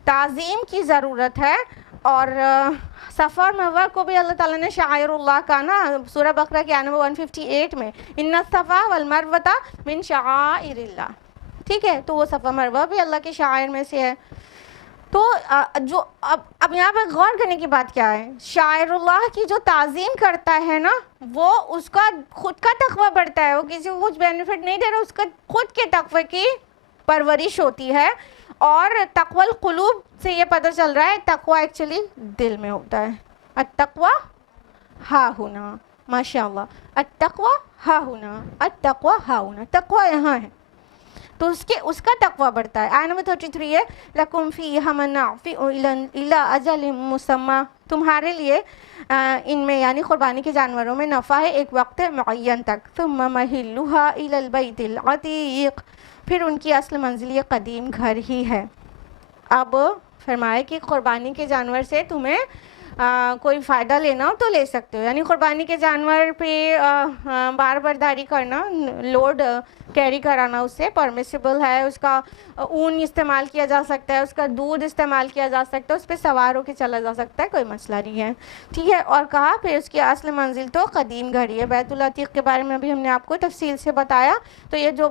تعظیم کی ضرورت ہے. اور صفا اور مروہ کو بھی اللہ تعالیٰ نے شاعر اللہ کا نا سورہ بقرہ کے آیت نمبر 158 میں ان الصفا والمروہ من شعائر اللہ, ٹھیک ہے. تو وہ صفا مروہ بھی اللہ کے شاعر میں سے ہے. تو جو اب یہاں پہ غور کرنے کی بات کیا ہے, شاعر اللہ کی جو تعظیم کرتا ہے نا, وہ اس کا خود کا تقوی بڑھتا ہے. وہ کسی کو کچھ بینیفٹ نہیں دے رہا, اس کا خود کے تقوی کی پرورش ہوتی ہے. اور تقوی القلوب سے یہ پتہ چل رہا ہے تقوی ایکچولی دل میں ہوتا ہے. التقوی ہا ہونا, ماشاء اللہ, التقوی ہا ہونا, التقوی ہا ہونا, تقوی یہاں ہے تو اس کا تقوی بڑھتا ہے. آیت نمبر 33 ہے لَكُمْ فِيهَا مَنَافِعُ إِلَىٰ أَجَلٍ مُّسَمًّى, تمہارے لیے ان میں یعنی قربانی کے جانوروں میں نفع ہے ایک وقت معین تک. ثُمَّ مَحِلُّهَا إِلَى الْبَيْتِ الْعَتِيقِ, پھر ان کی اصل منزل یہ قدیم گھر ہی ہے. اب فرمائے کہ قربانی کے جانور سے تمہیں کوئی فائدہ لینا ہو تو لے سکتے ہو, یعنی قربانی کے جانور پہ بار برداری کرنا, لوڈ کیری کرانا اس سے پرمیسیبل ہے. اس کا اون استعمال کیا جا سکتا ہے, اس کا دودھ استعمال کیا جا سکتا ہے, اس پہ سوار ہو کے چلا جا سکتا ہے, کوئی مسئلہ نہیں ہے, ٹھیک ہے. اور کہا پھر اس کی اصل منزل تو قدیم گھر ہی ہے. بیت العتیق کے بارے میں ابھی ہم نے آپ کو تفصیل سے بتایا. تو یہ جو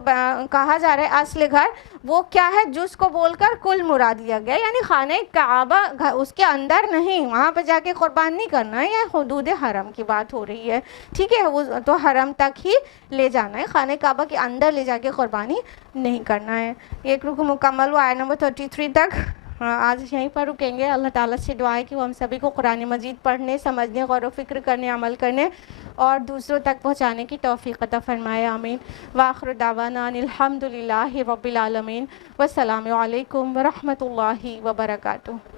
کہا جا رہا ہے اصل گھر, وہ کیا ہے, جس کو بول کر کل مراد لیا گیا, یعنی خانہ کعبہ اس کے اندر نہیں, وہاں پہ جا کے قربان نہیں کرنا ہے. یہ حدود حرم کی بات ہو رہی ہے, ٹھیک ہے. وہ تو حرم تک ہی لے جانا ہے, خانہ کعبہ کے اندر لے جا کے قربانی نہیں کرنا ہے. ایک رکو مکمل ہوا آیت نمبر 33 تک. آج یہیں پر رکیں گے. اللہ تعالیٰ سے دعا ہے کہ وہ ہم سبھی کو قرآن مجید پڑھنے, سمجھنے, غور و فکر کرنے, عمل کرنے اور دوسروں تک پہنچانے کی توفیق عطا فرمائے, آمین. وآخر دعوانا ان الحمد للہ رب العالمین, والسلام علیکم ورحمۃ اللہ وبرکاتہ.